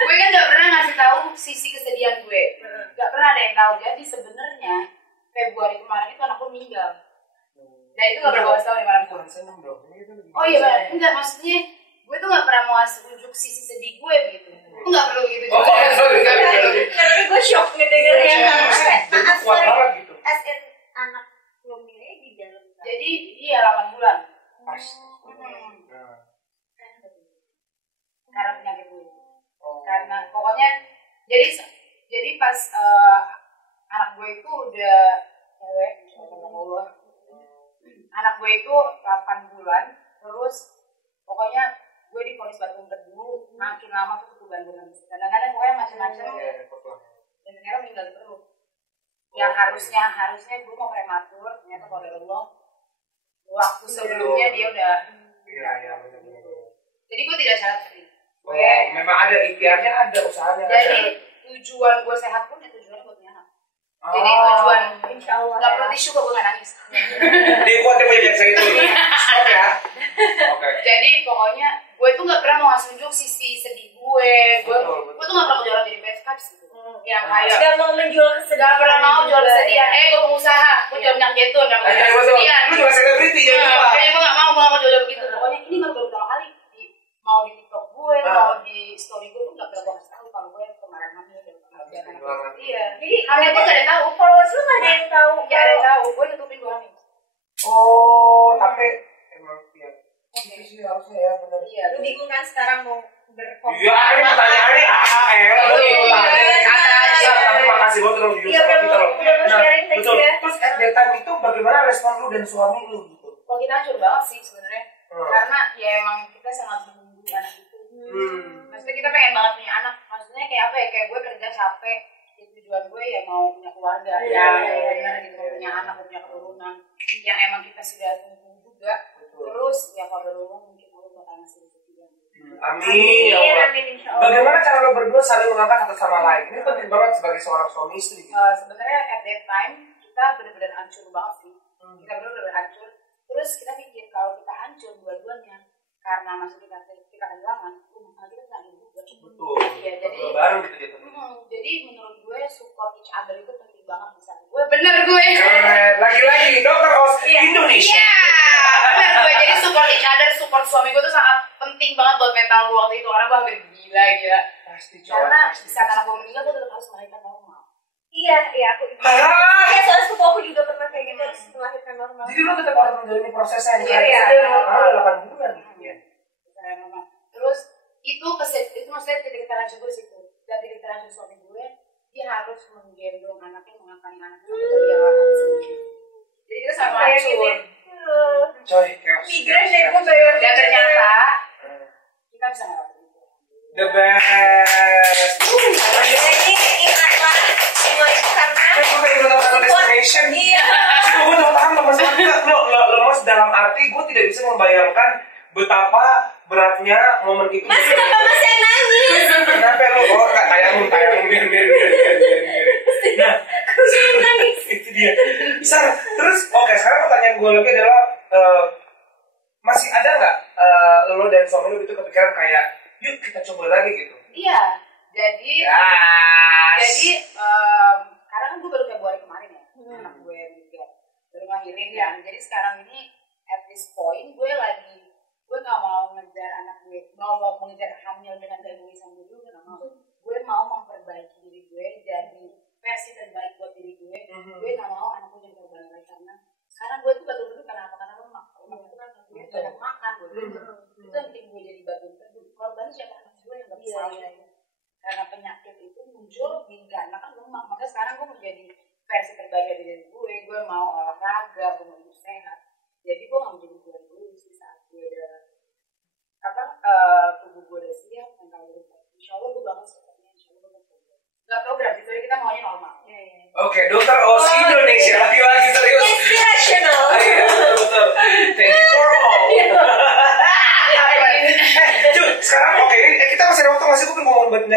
Gue kan nggak pernah ngasih tahu sisi kesedihan gue. Nggak pernah ada yang tahu. Jadi sebenarnya Februari kemarin itu anak gue meninggal. Nah itu nggak pernah gue kasih tau di mana pun. Oh iya benar. Enggak, maksudnya gue tuh nggak pernah mau unjuk sisi sedih gue gitu. Gue nggak perlu gitu juga. Tapi gue shock ngedengernya. Jadi kuat banget gitu. As in anak ngomongnya di dalam. Jadi iya 8 bulan. Pas. Karena penyakit gue. Karena pokoknya jadi pas anak gue itu udah cewek, Allah. Anak gue itu 8 bulan, terus pokoknya gue divonis batu umpet dulu, makin lama tuh ketuban-tuban. Kadang-kadang pokoknya macam-macam. Dan ternyata meninggal terus. Yang harusnya gue mau prematur, ternyata kalau dari Allah waktu sebelumnya dia udah. Iya benar. Jadi gue tidak syarat free. Memang ada ikhtiarnya, ada usahanya. Jadi tujuan gue sehat pun ya tujuannya buat punya anak. Jadi tujuan insya Allah nggak perlu tisu kalau gue nggak nangis. Dia kuat dia punya biasa itu. Oke ya. Oke. Jadi pokoknya gue tuh nggak pernah mau ngasih unjuk sisi sedih gue. Gue tuh nggak pernah mau jualan jadi best vibes gitu. Yang kayak nggak mau menjual kesedihan. Nggak pernah mau jual kesedihan. Gue pengusaha, gue jual minyak zaitun, nggak mau jual kesedihan. Lu juga selebriti ya. Kayaknya gue nggak mau jual begitu. Pokoknya ini baru pertama kali mau di TikTok gue, mau di story gue tuh nggak pernah gue kasih tahu kalau gue kemarin hamil dan iya. Jadi hamil gue nggak ada yang tahu. Followers lu nggak ada yang tahu. Nggak ada yang tahu. Gue tutupin gue hamil. Oh, tapi emang iya. Sih harusnya ya benar. Iya. Lu bingung kan sekarang mau berkomentar? Iya, ini pertanyaannya tapi makasih banget udah jujur sama kita loh. Betul. Terus at that time itu bagaimana respon lu dan suami lu gitu? Kalau kita hancur banget sih sebenarnya. Karena ya emang kita sangat menunggu anak itu. Maksudnya kita pengen banget punya anak. Maksudnya kayak apa ya? Kayak gue kerja capek. Ya, tujuan gue ya mau punya keluarga. Benar gitu, mau punya anak, mau punya keturunan. Yang emang kita sudah tunggu juga. Terus ya kalau berumur mungkin Allah bakal ngasih rezeki. Amin. Bagaimana cara lo berdua saling mengangkat satu sama lain? Ini penting banget sebagai seorang suami istri. Gitu. Sebenarnya at that time kita benar-benar hancur banget sih. Kita benar-benar hancur. Terus kita pikir kalau kita hancur dua-duanya karena masuk kita kehilangan, maka kita nggak hidup juga. Betul. Iya, jadi bareng gitu gitu. Jadi menurut gue support each other itu penting banget misalnya. Gue bener gue. Lagi-lagi Dokter Os Indonesia. Iya, bener gue. Jadi support each other, support suami gue tuh sangat penting banget buat mental gue waktu itu. Karena gue hampir gila. Pasti. Karena di saat anak gue meninggal, gue tetap harus melahirkan normal. Iya, aku. Iya, soalnya sepupu aku juga pernah kayak gitu harus melahirkan normal. Jadi lo tetap harus menjalani prosesnya yang iya, 8 bulan. Iya. Terus itu maksudnya titik terhancur gue situ. Dan titik terhancur suami gue, dia harus menggendong anaknya, mengangkani anaknya sampai dari yang lahat sendiri. Jadi kita sama hancur. Coy, chaos. Migran deh gue bayar. Dan ternyata kita bisa ngelakuin itu. The best. Ini ingat lah semua itu karena gue pengen menonton destination. Iya. Gue udah paham lemes banget. Lemes dalam arti gue tidak bisa membayangkan betapa beratnya momen itu. Mas, kenapa Mas yang nangis? Kenapa lu? Oh, nggak tayangin biar. Nah, itu dia. Terus, oke, sekarang pertanyaan gue lagi adalah masih ada nggak lo dan suami lo itu kepikiran kayak, yuk kita coba lagi gitu? Iya, jadi karena kan gue baru Februari kemarin ya, anak gue juga baru ngelahirin kan. Jadi sekarang ini at this point gue nggak mau ngejar anak gue, mau mengejar hamil dengan keegoisan gue juga nggak mau. Gue mau memperbaiki diri gue jadi versi terbaik buat diri gue. Gue nggak mau anak gue jadi korban lagi karena sekarang gue tuh batu-batu karena lemak itu kan gue banyak makan itu yang bikin gue jadi batu-batu. Korban siapa anak gue yang nggak bisa karena penyakit itu muncul karena kan lemak. Makanya sekarang gue menjadi versi terbaik dari diri gue. Gue mau olahraga, gue mau hidup sehat. Jadi gue nggak mau jadi gue dulu sih saat gue udah tubuh gue udah siap, mental gue udah. Insya Allah gue banget sepertinya. Insya Allah gue nggak program. Jadi kita maunya normal. Oke, Dokter Os Indonesia.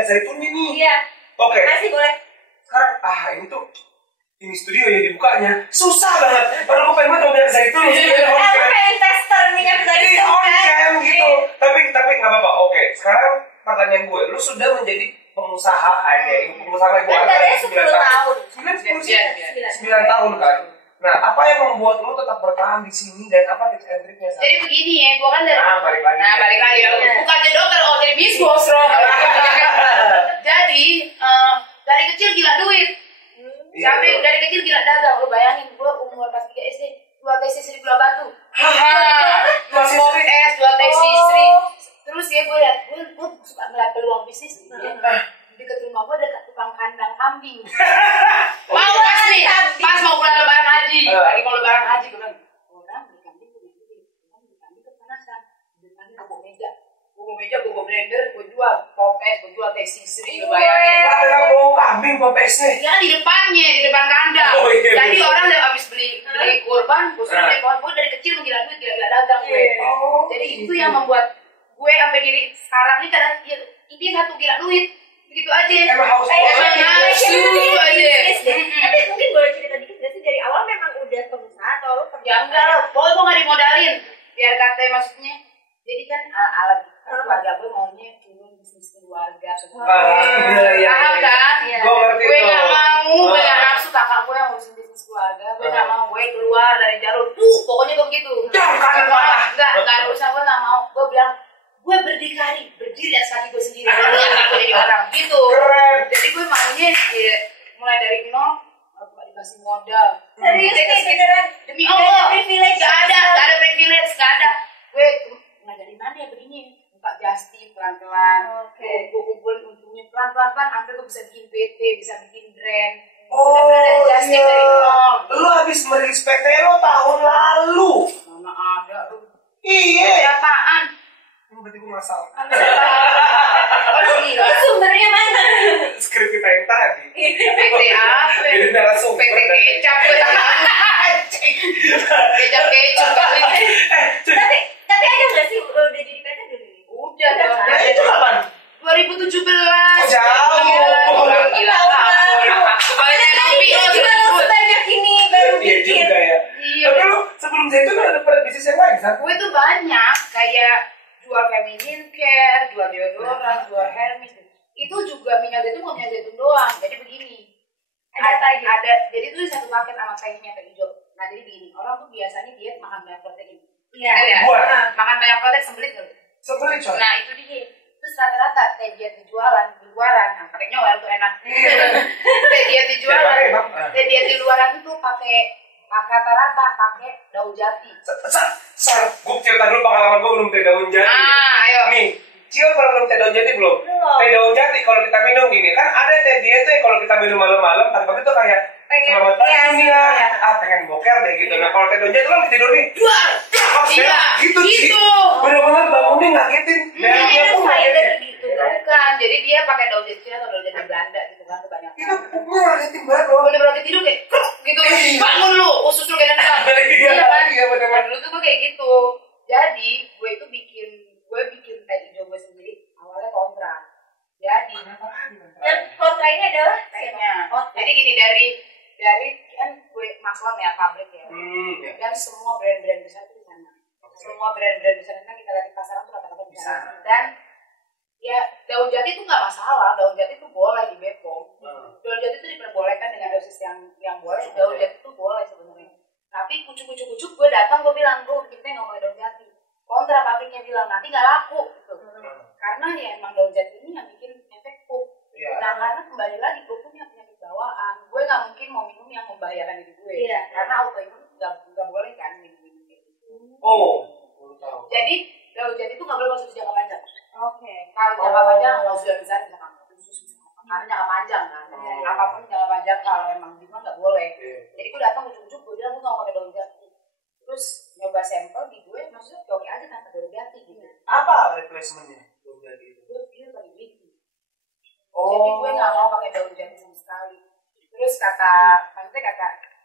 zaitunnya nih. Iya. Oke. Masih boleh. Sekarang ini studio yang dibukanya susah banget. Kalau gue pengen banget minyak zaitun, Aku pengen tester minyak zaitun on cam gitu. Tapi nggak apa-apa. Oke, sekarang pertanyaan gue, lu sudah menjadi pengusaha aja, pengusaha ibu kan katanya 10 tahun. 9 tahun kan. Nah, apa yang membuat lu tetap bertahan di sini dan apa tips and triknya? Jadi begini ya, gua kan dari balik lagi. balik lagi. Bukan jadi dokter, jadi bisnis, bro. Jadi dari kecil gila duit. Sampai dari kecil gila dagang. Lu bayangin, gua umur kelas 3 SD, jual teh sisri Pulau Batu. Jual pop es, jual teh sisri. Terus ya gue lihat, gue suka melihat peluang bisnis gitu ya. Dekat rumah gue ada tukang kandang kambing. Mau pas mau bulan lebaran haji. Lagi mau lebaran haji gue bilang, orang beli kambing gue beli. Orang beli kambing kepanasan. Beli kambing gue bawa meja. Gue bawa meja, gue bawa blender, gue jual pop es, gue jual teh sisri. Lu bayangin. Ada bawa kambing pop esnya. Ya di depannya, di depan kandang. Jadi orang udah habis beli kurban, gue suruh dia gue dari kecil menggila duit, gila dagang gue. Jadi itu yang membuat gue sampai diri sekarang ini kadang ini satu gila duit. Begitu aja. Emang haus nafsu aja. Tapi mungkin boleh cerita dikit nggak sih dari awal memang udah pengusaha atau lu kerja? Ya enggak lah, pokoknya gue gak dimodalin. Biar kata maksudnya, jadi kan ala keluarga gue maunya turun bisnis keluarga. Paham kan? Gue gak mau, gue gak nafsu kakak gue yang ngurusin bisnis keluarga. Gue gak mau, gue keluar dari jalur. Pokoknya gue begitu. Enggak ada urusan, gue gak mau. Gue bilang, gue berdiri atas kaki gue sendiri. Gue jadi orang gitu. Jadi gue maunya ya, mulai dari nol, aku gak dikasih modal. Serius nih beneran? Demi Allah, privilege? gak ada privilege, gak ada. Gue dari mana ya begini? Buka Justip pelan-pelan. Gue kumpulin untungnya pelan-pelan, sampai gue bisa bikin PT, bisa bikin brand. Dari Justip dari nol. Lu habis merilis PT lo tahun lalu. Mana ada lu? Iya. Apaan? Berarti gue masalah. Gila. Sumbernya mana? Skrip kita yang tadi. PT apa? Jadi narasumber. PT kecap. Kecap kali. Tapi ada nggak sih udah jadi PT dulu? Udah dong. Nah itu kapan? 2017. Jauh. Gila. Kebanyakan ngopi lo sebanyak ini baru Iya bikin. juga ya. Tapi lu sebelum itu kan ada pada bisnis yang lain kan? Gue tuh banyak kayak jual feminine care, jual deodoran, jual Hermes. Itu juga minyak zaitun mau minyak zaitun doang. Jadi begini. Ada jadi tuh satu paket sama tehnya teh hijau. Nah jadi begini, orang tuh biasanya diet makan banyak protein. Iya. Makan banyak protein sembelit nggak? Sembelit coy. Nah itu dia. Terus rata-rata teh diet dijualan di luaran, nah pakai nyawel tuh enak. Teh diet dijualan, teh diet di luaran itu pakai rata-rata pakai daun jati. Gue cerita dulu pengalaman gue belum teh daun jati. Ayo. Nih, Cio pernah minum teh daun jati belum? Teh daun jati kalau kita minum gini, kan ada teh diet tuh kalau kita minum malam-malam, pagi-pagi tuh kayak selamat pagi ya, pengen boker deh gitu. Nah kalau teh daun jati kan tidur nih, Iya, gitu. Bener-bener bangunnya ngagetin. Iya, fiber gitu. Bukan, jadi dia pakai daun jati Cina atau daun jati Belanda gitu kan kebanyakan. Itu pokoknya ngagetin banget loh. Bener-bener tidur kayak gitu, bangun lu, usus lu kayak nendang. Iya bener-bener. Dulu tuh gue kayak gitu. Jadi gue itu bikin teh hijau gue sendiri awalnya kontra. Jadi Dan kontra ini adalah tehnya. Jadi gini dari kan gue Maxon ya pabrik ya. Dan semua brand-brand besar tuh di sana. Semua brand-brand besar kan kita lihat di pasaran tuh kata-kata di sana. Dan ya daun jati itu nggak masalah, daun jati itu boleh di Bepom. Daun jati itu diperbolehkan dengan dosis yang boleh. Daun jati itu boleh sebenarnya. Tapi kucuk gue datang gue bilang kita nggak boleh daun jati. Kontra pabriknya bilang nanti nggak laku gitu. Karena ya emang daun jati ini yang bikin efek pup. Nah karena kembali lagi gue punya penyakit bawaan, gue nggak mungkin mau minum yang membahayakan diri gue. Karena autoimun nggak boleh kan minum kayak gitu. Jadi daun jati itu nggak boleh konsumsi jangka panjang. Kalau jangka panjang kalau sudah besar bisa karena jangka panjang kan. Apapun jangka panjang kalau emang gimana nggak boleh. Jadi gue datang ujuk-ujuk gue bilang gue nggak mau pakai daun jati. Terus nyoba sampel di gue maksudnya oke aja tanpa daun jati gitu. Apa replacementnya daun jati itu? Gue pilih pakai green tea. Jadi gue nggak mau pakai daun jati sama sekali. Terus maksudnya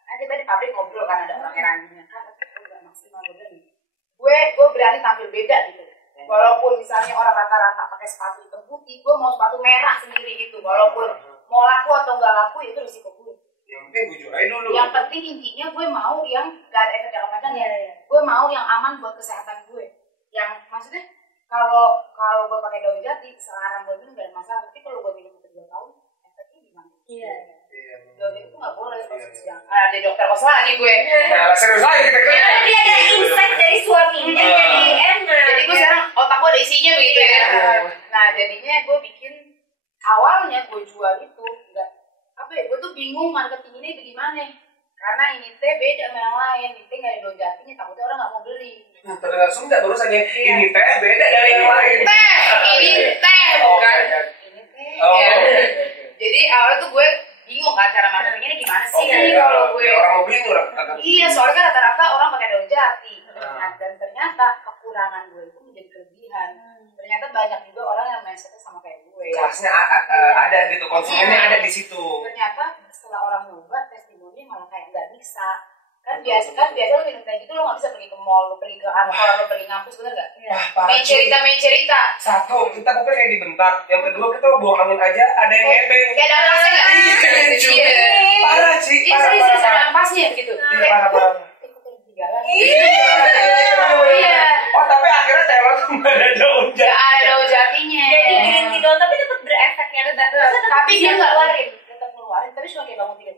nanti tadi pabrik ngobrol kan ada orang ranginya kan, tapi gue nggak maksimal gue berani tampil beda gitu. Walaupun misalnya orang rata-rata pakai sepatu hitam putih, gue mau sepatu merah sendiri gitu. Walaupun mau laku atau nggak laku itu risiko gue. Yang penting gue jualin dulu. Yang penting intinya gue mau yang nggak ada efek jangka panjang ya. Gue mau yang aman buat kesehatan gue. Yang maksudnya kalau gue pakai daun jati sekarang gue minum gak ada masalah. Tapi kalau gue minum ke 2 tahun, efeknya gimana? Iya. Daun jati itu nggak boleh konsumsi yang. Ada dokter kos lagi gue. Nah, serius lagi kita kan. Dia ada insight dari suaminya jadi enak. Jadi gue sekarang otak gue ada isinya begitu ya. Nah jadinya gue bikin awalnya gue jual itu enggak apa ya, gue tuh bingung marketing ini gimana. Karena ini teh beda sama yang lain, ini teh nggak ada daun jatinya, takutnya orang nggak mau beli. Terdengar Sunda baru saja. Ini teh beda dari yang lain. Ini teh bukan. Ini teh. Jadi awalnya tuh gue bingung kan cara marketingnya ini gimana sih kalau gue. Orang mau beli tuh orang. Iya, soalnya kan rata-rata orang pakai daun jati. Dan ternyata kekurangan gue itu menjadi kelebihan. Ternyata banyak juga orang yang mindsetnya sama kayak gue. Kelasnya ada gitu, konsumennya ada di situ. Ternyata setelah orang nyoba, testimoni malah kayak nggak bisa. Kan biasa lo minum teh gitu lo nggak bisa pergi ke mall, lo pergi ke kantor, lo pergi ngampus, bener nggak? Main cerita. Satu, kita bukan kayak dibentak. Yang kedua kita buang angin aja, ada yang nebeng. Kayak ada ampasnya nggak? Iya. Parah sih. Iya serius ada ampasnya gitu. Iya parah. Iya. Oh tapi akhirnya teh lo tuh nggak ada daun jati. Nggak ada daun jatinya. Jadi green tea doang tapi tetap berefek ya. Tapi dia nggak keluarin, tetap ngeluarin. Tapi cuma kayak bangun tidur.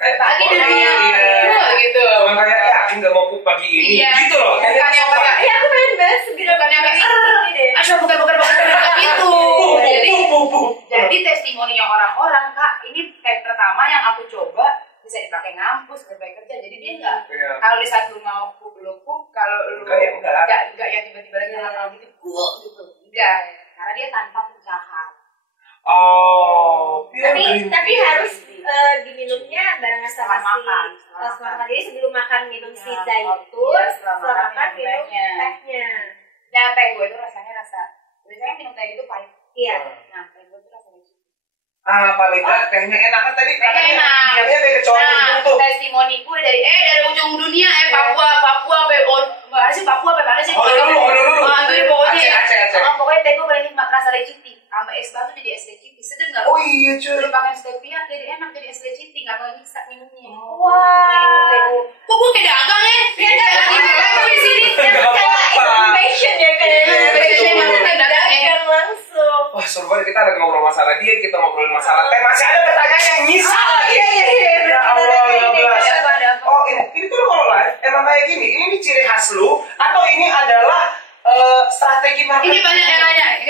Pagi Iya. gitu. Cuman kayak aku nggak mau pup pagi ini. Gitu loh. Bukan yang kayak Iya aku pengen bahas gitu. bukan yang kayak bukan gitu. Jadi testimoninya orang-orang kak, ini teh pertama yang aku coba bisa dipakai ngampus, berbagai kerja. Jadi dia nggak kalau di saat lu mau belum pup, kalau lu nggak yang tiba-tiba lagi ngapa gitu, gitu. Enggak, karena dia tanpa pencahar. Tapi harus diminumnya barengan sama makan. Jadi sebelum makan minum si zaitun, setelah makan minum tehnya. Nah teh gue itu rasanya biasanya minum teh itu pahit. Iya. Nah teh gue itu rasanya paling nggak tehnya enak kan tadi tehnya enak. Diamnya dari kecoa ujung tuh. Testimoni gue dari ujung dunia Papua mana sih? Itu pokoknya. Pokoknya teh gue paling nikmat rasa leciti. Tambah es batu jadi es leciti, sedang nggak? Oh iya cuy. Dipakai stevia jadi enak, jadi es leciti, nggak pakai nyiksa minumnya. Wah. Kok gue kayak dagang ya? Ya di sini. Innovation ya kayak dagang langsung. Wah seru banget, kita lagi ngobrol masalah diet, kita ngobrolin masalah teh, masih ada pertanyaan yang nyisa lagi. Iya. Ya Allah, oh ini tuh kalau live emang kayak gini, ini ciri khas lu atau ini adalah strategi marketing? Ini banyak yang nanya.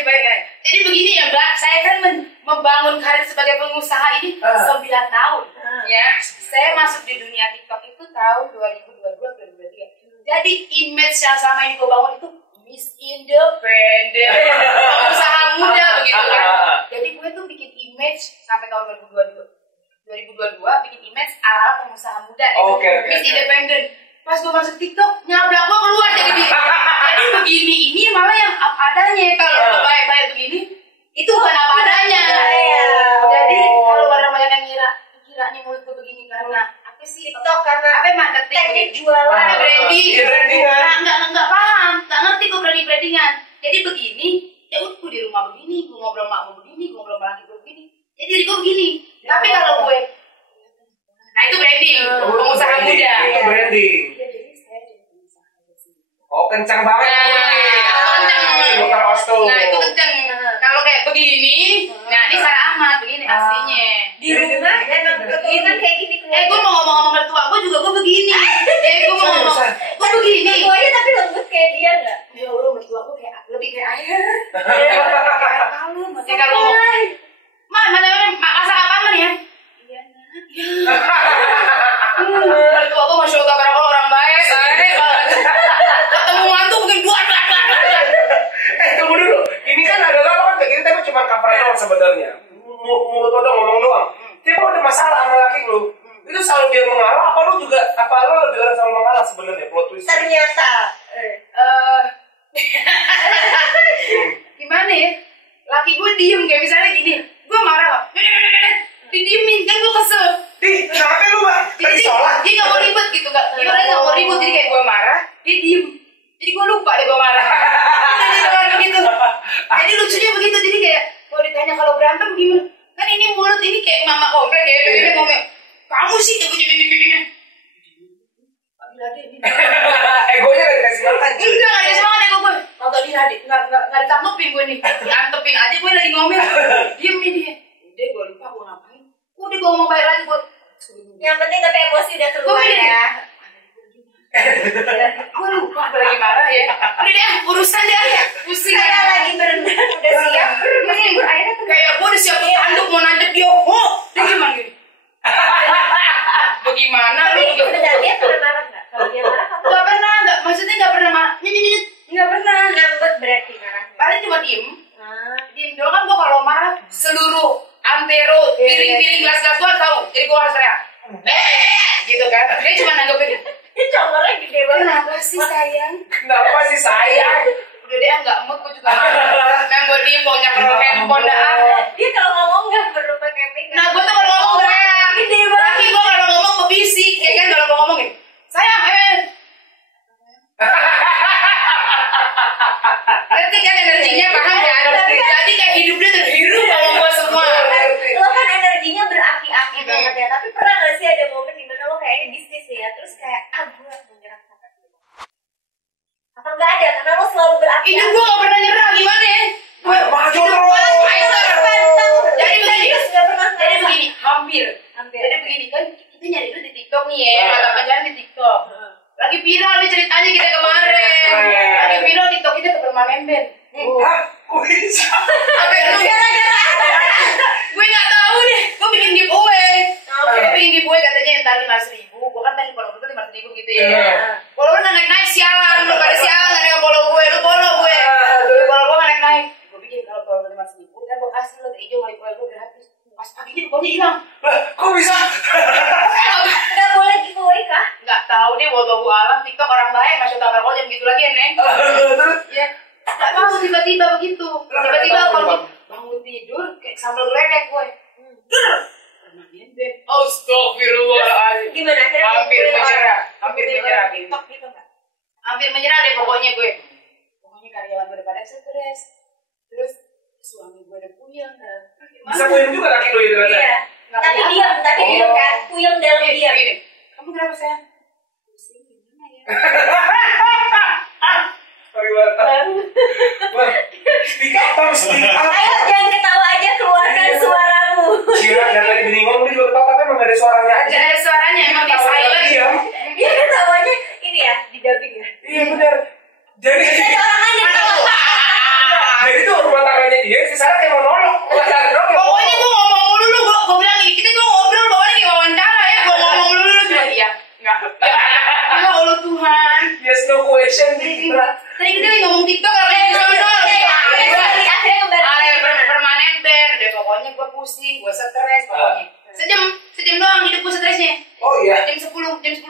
Jadi begini ya Mbak, saya kan membangun karir sebagai pengusaha ini 9 tahun. Ya, saya masuk di dunia TikTok itu tahun 2022-2023. Jadi image yang selama ini gue bangun itu Miss Independent, pengusaha muda begitu kan. Jadi gue tuh bikin image sampai tahun 2022 bikin image ala pengusaha muda Miss Independent. Pas gue masuk TikTok, nyablak gue keluar jadi begini ini malah yang apa adanya. Kalau baik-baik begini, itu bukan apa adanya. Jadi kalau banyak yang kiranya mulut gue begini karena apa sih TikTok, karena apa marketing, teknik jualan, branding, nggak paham, nggak ngerti gue brandingan. Jadi begini, ya udah gue di rumah begini, gue ngobrol sama gue begini, gue ngobrol sama laki gue begini. Jadi gue begini. Tapi kalau gue, nah itu branding, pengusaha muda. Itu branding. Oh kencang banget. Dokter Ostu. Nah itu kencang. Kalau kayak begini, nah ini Sarah Ahmad begini aslinya. Di rumah emang begini kayak gini. Gue mau ngomong mertua gue juga gue begini. Gue mau ngomong, gue begini. Mertuanya tapi lembut kayak dia nggak? Ya Allah mertua gue kayak lebih kayak air. Kayak kalu. Kayak kalau ngomong, mana masak apa ya? Iya nak. Mertua gue masya Allah kalau orang baik. Ketemu mantu mungkin dua. Tunggu dulu. Ini kan adalah lo kan kayak gini tapi cuma cover doang sebenarnya. Mulut lo ngomong doang. Tapi kalau ada masalah sama laki lu, itu selalu dia mengalah. Apa lo lebih orang selalu mengalah sebenarnya? Plot twist. Ternyata. Gimana ya? Laki gue diem kayak misalnya gini. Gue marah. Didiemin kan gue kesel. Kenapa lu bang? Tadi sholat. Dia gak mau ribet gitu. Dia orangnya gak mau ribet. Jadi kayak gue marah, dia diem. Jadi gue lupa deh gue marah. lucunya begitu, jadi kayak kalau ditanya kalau berantem gimana, kan ini mulut ini kayak mama komplek ya, bebek ngomong kamu sih kayak gini. Egonya gak dikasih makan. Enggak dikasih makan ego gue. Kalau dia nggak ditangkepin gue nih, diantepin aja gue lagi ngomel, diem nih dia. Udah gue lupa gue ngapain. Udah gue ngomong balik lagi buat. Yang penting tapi emosi udah keluar ya. Gue lupa gue lagi marah ya. Udah deh urusan deh, pusing. Kayak lagi berenang udah siap. Akhirnya kayak gue udah siap tanduk mau nancep dia. Oh, dia gimana gini? Bagaimana? Tapi sebenarnya pernah marah nggak? Kalau dia marah kamu? Gak pernah, maksudnya gak pernah marah. Nggak pernah. Ngambek berarti marahnya. Paling cuma diem. Diem doang kan gue kalau marah seluruh antero, piring-piring gelas-gelas gue tahu. Jadi gue harus teriak. Gitu kan. Dia cuma nanggepin. Ini congolnya gede banget. Kenapa sih sayang? Kenapa sih sayang? Udah deh nggak mood gue juga. Yang gue diem pokoknya kalau handphone dah. Dia kalau ngomong nggak perlu pakai mic. Nah gue tuh kalau ngomong teriak. Gede banget. Tapi gue kalau ngomong berbisik. Ya kan kalau gue ngomongin. Sayang, Berarti kan energinya paham kan? Jadi kayak hidup dia terhirup sama gue semua. Lo kan energinya berapi-api banget ya. Tapi pernah nggak sih ada momen dimana lo kayaknya bisnis nih ya, terus kayak gue mau nyerah sampai dulu. Apa nggak ada? Karena lo selalu berapi-api. Hidup gue gak pernah nyerah gimana ya? Gue maju terus. Jadi begini. Nggak pernah. Jadi begini, hampir. Jadi begini kan kita nyari itu di TikTok nih ya, mata pencarian di TikTok. Lagi viral nih ceritanya kita kemarin. Lagi viral TikTok kita ke permanen band. Hah? Kok bisa? Apa itu? Gue nggak tahu deh. Gue bikin giveaway. Gue bikin giveaway katanya entar 5.000. Gue kan tadi follower gue 5.000 gitu ya. Follower nggak naik sialan. Lu pada sialan nggak ada yang follow gue. Lu follow gue. Follow gue nggak naik. Gue bikin kalau follower 5.000 kan gue kasih lo hijau wali follower gue gratis. Pas paginya pokoknya hilang. Kok bisa? Nggak boleh giveaway kah? Nggak tahu deh, wallahu alam. TikTok orang baik, masuk kamar kau jam gitu lagi ya, Neng. Terus? Ya, nggak tahu tiba-tiba begitu. Tiba-tiba kalau bangun tidur kayak sambal geledek gue. Permanen band. Astagfirullahaladzim. Gimana? Hampir menyerah gitu. TikTok gitu nggak? Hampir menyerah deh pokoknya gue. Pokoknya karyawan gue pada stres. Terus suami gue udah puyeng kan. Bisa puyeng juga laki lo itu ternyata. Iya. Tapi diam kan, puyeng dalam diam. Gini, kamu kenapa sayang? Pusing gimana ya? Sorry banget. Speak up. Ayo jangan ketawa aja, keluarkan suaramu. Cira dan tadi gini ngomong dia juga ketawa tapi emang gak ada suaranya aja. Gak ada suaranya, emang dia silent. Dia ketawanya ini ya, di dubbing ya. Iya benar. Jadi Ada orang lain yang ketawa. jadi tuh rumah tangganya dia si Sarah kayak monolog. Pokoknya gue ngomong dulu, gue bilang gini, kita tuh ngobrol bawahnya kayak wawancara ya, gue ngomong dulu cuma dia. Enggak. Ya Allah Tuhan. Yes no question. Tadi kita lagi ngomong TikTok katanya permanen band. Udah pokoknya gue pusing, gue stres pokoknya. Sejam doang hidup gue stresnya. Oh iya. Jam 10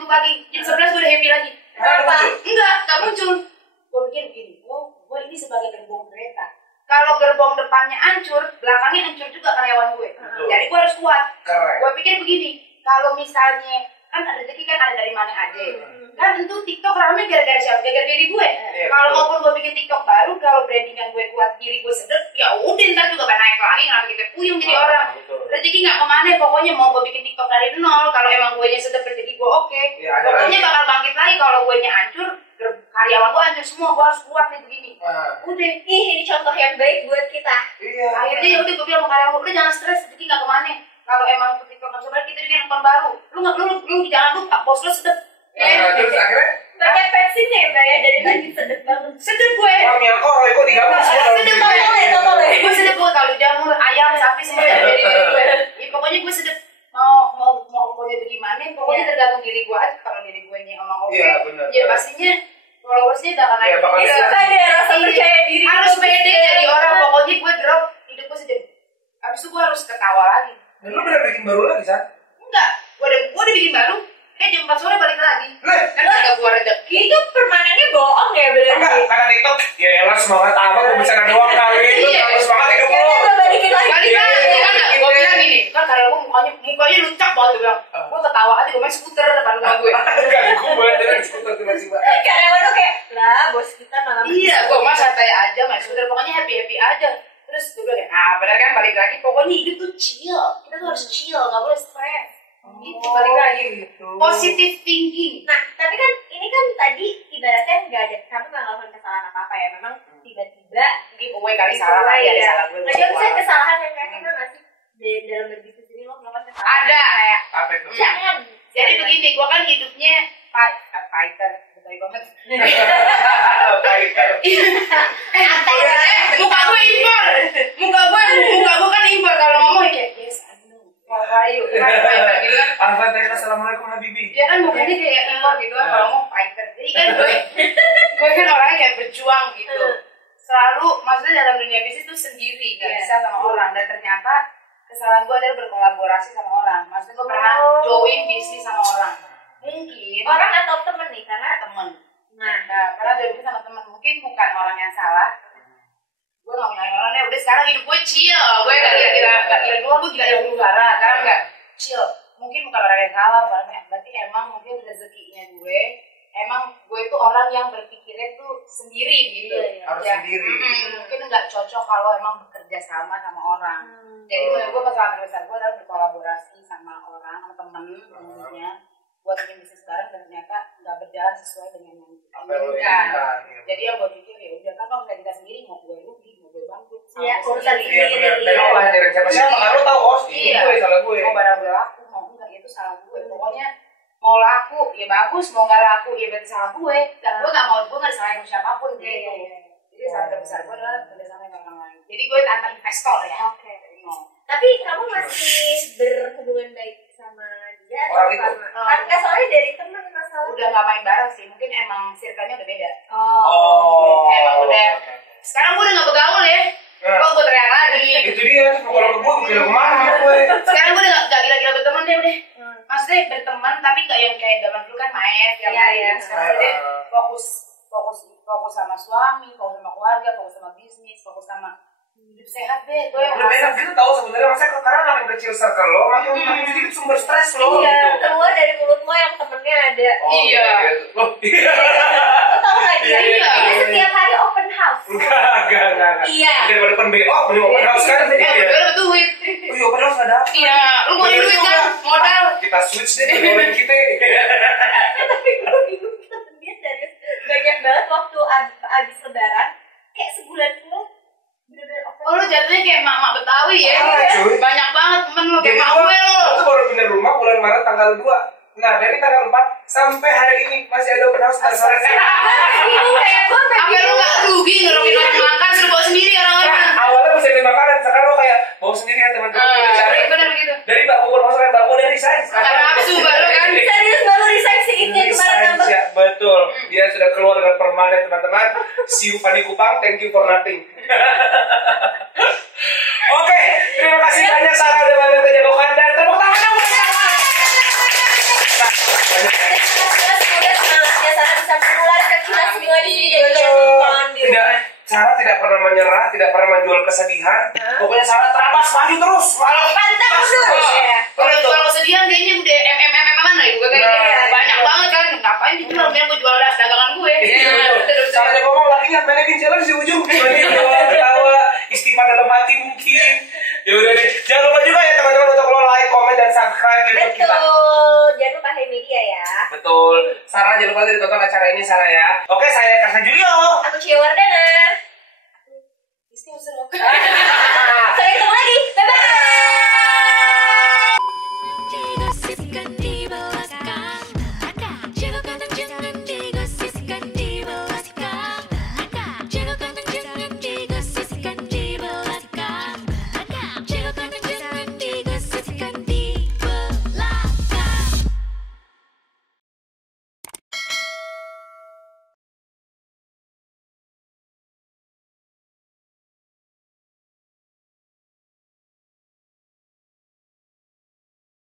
pagi, jam 11 gue udah happy lagi. Kenapa? Enggak muncul. Gue pikir begini, gue ini sebagai gerbong kereta. Kalau gerbong depannya hancur, belakangnya hancur juga karyawan gue. Jadi gue harus kuat. Gue pikir begini, kalau misalnya kan ada rezeki kan ada dari mana aja. Kan tentu TikTok rame gara-gara siapa? Gara-gara diri gue. Kalau maupun gue bikin TikTok baru, kalau brandingan gue kuat, diri gue sedep, ya udah ntar juga bakal naik lagi. Kenapa kita puyeng jadi orang? Rezeki nggak kemana, pokoknya mau gue bikin TikTok dari nol. Kalau emang gue nya sedep, rezeki gue oke. Pokoknya bakal bangkit lagi. Kalau gue nya hancur, karyawan gue hancur semua. Gue harus kuat nih begini. Udah. Ini contoh yang baik buat kita. Akhirnya ya udah gue bilang sama karyawan gue, udah jangan stres, rezeki nggak kemana. Kalau emang TikTok nggak bisa balik, kita bikin akun baru. Lu jangan lupa, bos lu sedep. Terus akhirnya Pakai pensinya ya Mbak ya, dari tadi sedep banget. Sedep gue. Roy kok digabung semua dalam Sedep diri Tolong. gue sedep gue kalau jamur ayam sapi semua dari diri gue. Ya, pokoknya gue sedep mau pokoknya bagaimana, pokoknya tergantung diri gue aja. Kalau diri gue nya emang oke, ya pastinya followersnya udah akan naik. Ini suka deh rasa percaya diri. Harus pede jadi orang. Pokoknya gue drop, hidup gue sedep. Abis itu gue harus ketawa lagi. Dan lu bener bikin baru lagi, San? Enggak, gue udah bikin baru. Jam 4 sore balik lagi. Kan ada gue rezeki. Itu permanennya bohong ya berarti. Kata TikTok, ya elah semangat amat, gue bercanda doang kali. Lu semangat hidup lu. Gue balikin lagi. Balik lagi, kan gue bilang gini, kan karena gue mukanya lucak banget, gue bilang, gue ketawa aja, gue main skuter depan rumah gue. Kan gue banget dengan skuter tiba-tiba. Karyawan tuh kayak, lah bos kita malam. Iya, gue mah santai aja, main skuter, pokoknya happy aja. Terus dia bilang, benar kan, balik lagi, pokoknya hidup tuh chill, kita tuh harus chill, nggak boleh stres. Gitu, balik lagi gitu. Positive thinking. Nah, tapi kan ini kan tadi ibaratnya nggak ada, kamu nggak ngelakuin kesalahan apa-apa ya, memang tiba-tiba giveaway kali salah lagi, ada salah gue. Ada misalnya kesalahan yang kayak pernah nggak sih dalam berbisnis ini lo melakukan kesalahan? Ada. Kayak, Apa itu? jangan. Jadi begini, gue kan hidupnya fighter, betul banget. Fighter. Muka gue impor, muka gue kan impor kalau ngomong kayak yes, Wahyu, gitu kan. Alhamdulillah, assalamualaikum Habibi. Dia kan mukanya kayak impor gitu kan, kalau ngomong fighter. Jadi kan gue kan orangnya kayak berjuang gitu. Selalu, maksudnya dalam dunia bisnis tuh sendiri, gak bisa sama orang. Dan ternyata kesalahan gue adalah berkolaborasi sama orang. Maksudnya gue pernah join bisnis sama orang. Mungkin orang atau temen nih, karena temen. Nah, karena join bisnis sama temen, mungkin bukan orang yang salah. Gue gak punya orangnya, udah sekarang hidup gue chill. Gue gak gila dua, gue gila yang udara. Sekarang gak chill. Mungkin bukan orang yang salah, berarti emang mungkin rezekinya gue. Emang gue itu orang yang berpikirnya tuh sendiri gitu. Harus sendiri. Mungkin nggak cocok kalau emang bekerja sama orang. Jadi menurut gue kesalahan terbesar gue adalah berkolaborasi sama orang, sama temen tentunya buat bikin bisnis bareng dan ternyata nggak berjalan sesuai dengan yang kita inginkan. Jadi yang gue pikir ya udah kan kalau kita sendiri mau gue rugi, mau gue bangkrut, urusan Iya benar. Dan lo lah nyari siapa-siapa, kan lo tahu ini gue salah gue. Mau barang gue laku, mau enggak itu salah gue. Pokoknya mau laku ya bagus, mau nggak laku ya berarti salah gue. Dan gue nggak disalahin siapapun gitu. Jadi salah terbesar gue adalah kerjasama dengan orang lain. Jadi gue tanpa investor ya. Oke. Tapi kamu masih berhubungan baik sama dia orang atau itu? sama? Kan soalnya dari teman masalah. Udah nggak main bareng sih, mungkin emang circle-nya udah beda. Oh. Emang udah. Sekarang gue udah nggak bergaul ya. Kok gue teriak lagi. Itu dia, kalau ke gue kira kemana gue. Sekarang gue udah nggak gila-gila berteman deh udah. Maksudnya berteman tapi nggak yang kayak zaman dulu kan main tiap hari. Sekarang udah fokus sama suami, fokus sama keluarga, fokus sama bisnis, fokus sama hidup sehat deh. Gue yang lebih enak gitu tahu sebenarnya, maksudnya karena makin kecil circle lo, makin sedikit sumber stres lo. Iya, gitu. keluar dari mulut lo yang temennya ada. Iya. Lo Lo tau gak dia? Iya. Dia setiap hari open house. Enggak. Iya. Daripada open BO, mending open house kan. betul duit. Oh iya, open house ada. Iya, lu mau duit kan modal. Kita switch deh ke kita. Tapi gue bingung, kita berdua dari banyak banget waktu abis lebaran, kayak sebulan full bener-bener open. Oh lu jatuhnya kayak mak-mak Betawi ya? Cuy. Banyak banget temen lu kayak Jadi mak gue gue lo. tuh baru pindah rumah bulan Maret tanggal 2. Nah dari tanggal 4 sampai hari ini masih ada open house sore. Bingung kayak gue Apa lu gak rugi ngerokin orang makan suruh bawa sendiri orang-orang? Nah, awalnya masih ada makanan, sekarang lo kayak bawa sendiri ya teman-teman. Bener begitu. Dari Mbak Bogor masuk Mbak Bogor dari resign. Karena nafsu baru kan. serius baru resign sih ini kemarin nambah. Ya, betul. Dia sudah keluar dengan permanen teman-teman. See you Pani Kupang, thank you for nothing. Oke, terima kasih banyak Sarah udah bantu menjagokan dan tepuk tangan dong buat Sarah. Semoga semangatnya Sarah bisa menular ke kita semua di sini dan Tidak, Sarah tidak pernah menyerah, tidak pernah menjual kesedihan. Pokoknya Sarah terabas maju terus. pantang mundur. Kalau kesedihan kayaknya udah MM-an lah gue kayak banyak banget kan. Ngapain dijual? Biar gue jual dagangan gue. Sarah ngomong lagi yang balikin jalan di ujung. Ketawa, istimewa dalam hati mungkin. Ya udah deh, jangan lupa juga ya teman-teman untuk lo like, comment, dan subscribe YouTube kita. Betul, jangan lupa Hey Media ya. Betul. Sarah jangan lupa ditonton acara ini Sarah ya. Oke, saya Karsa Julio. Aku Cia Wardana. Aku istri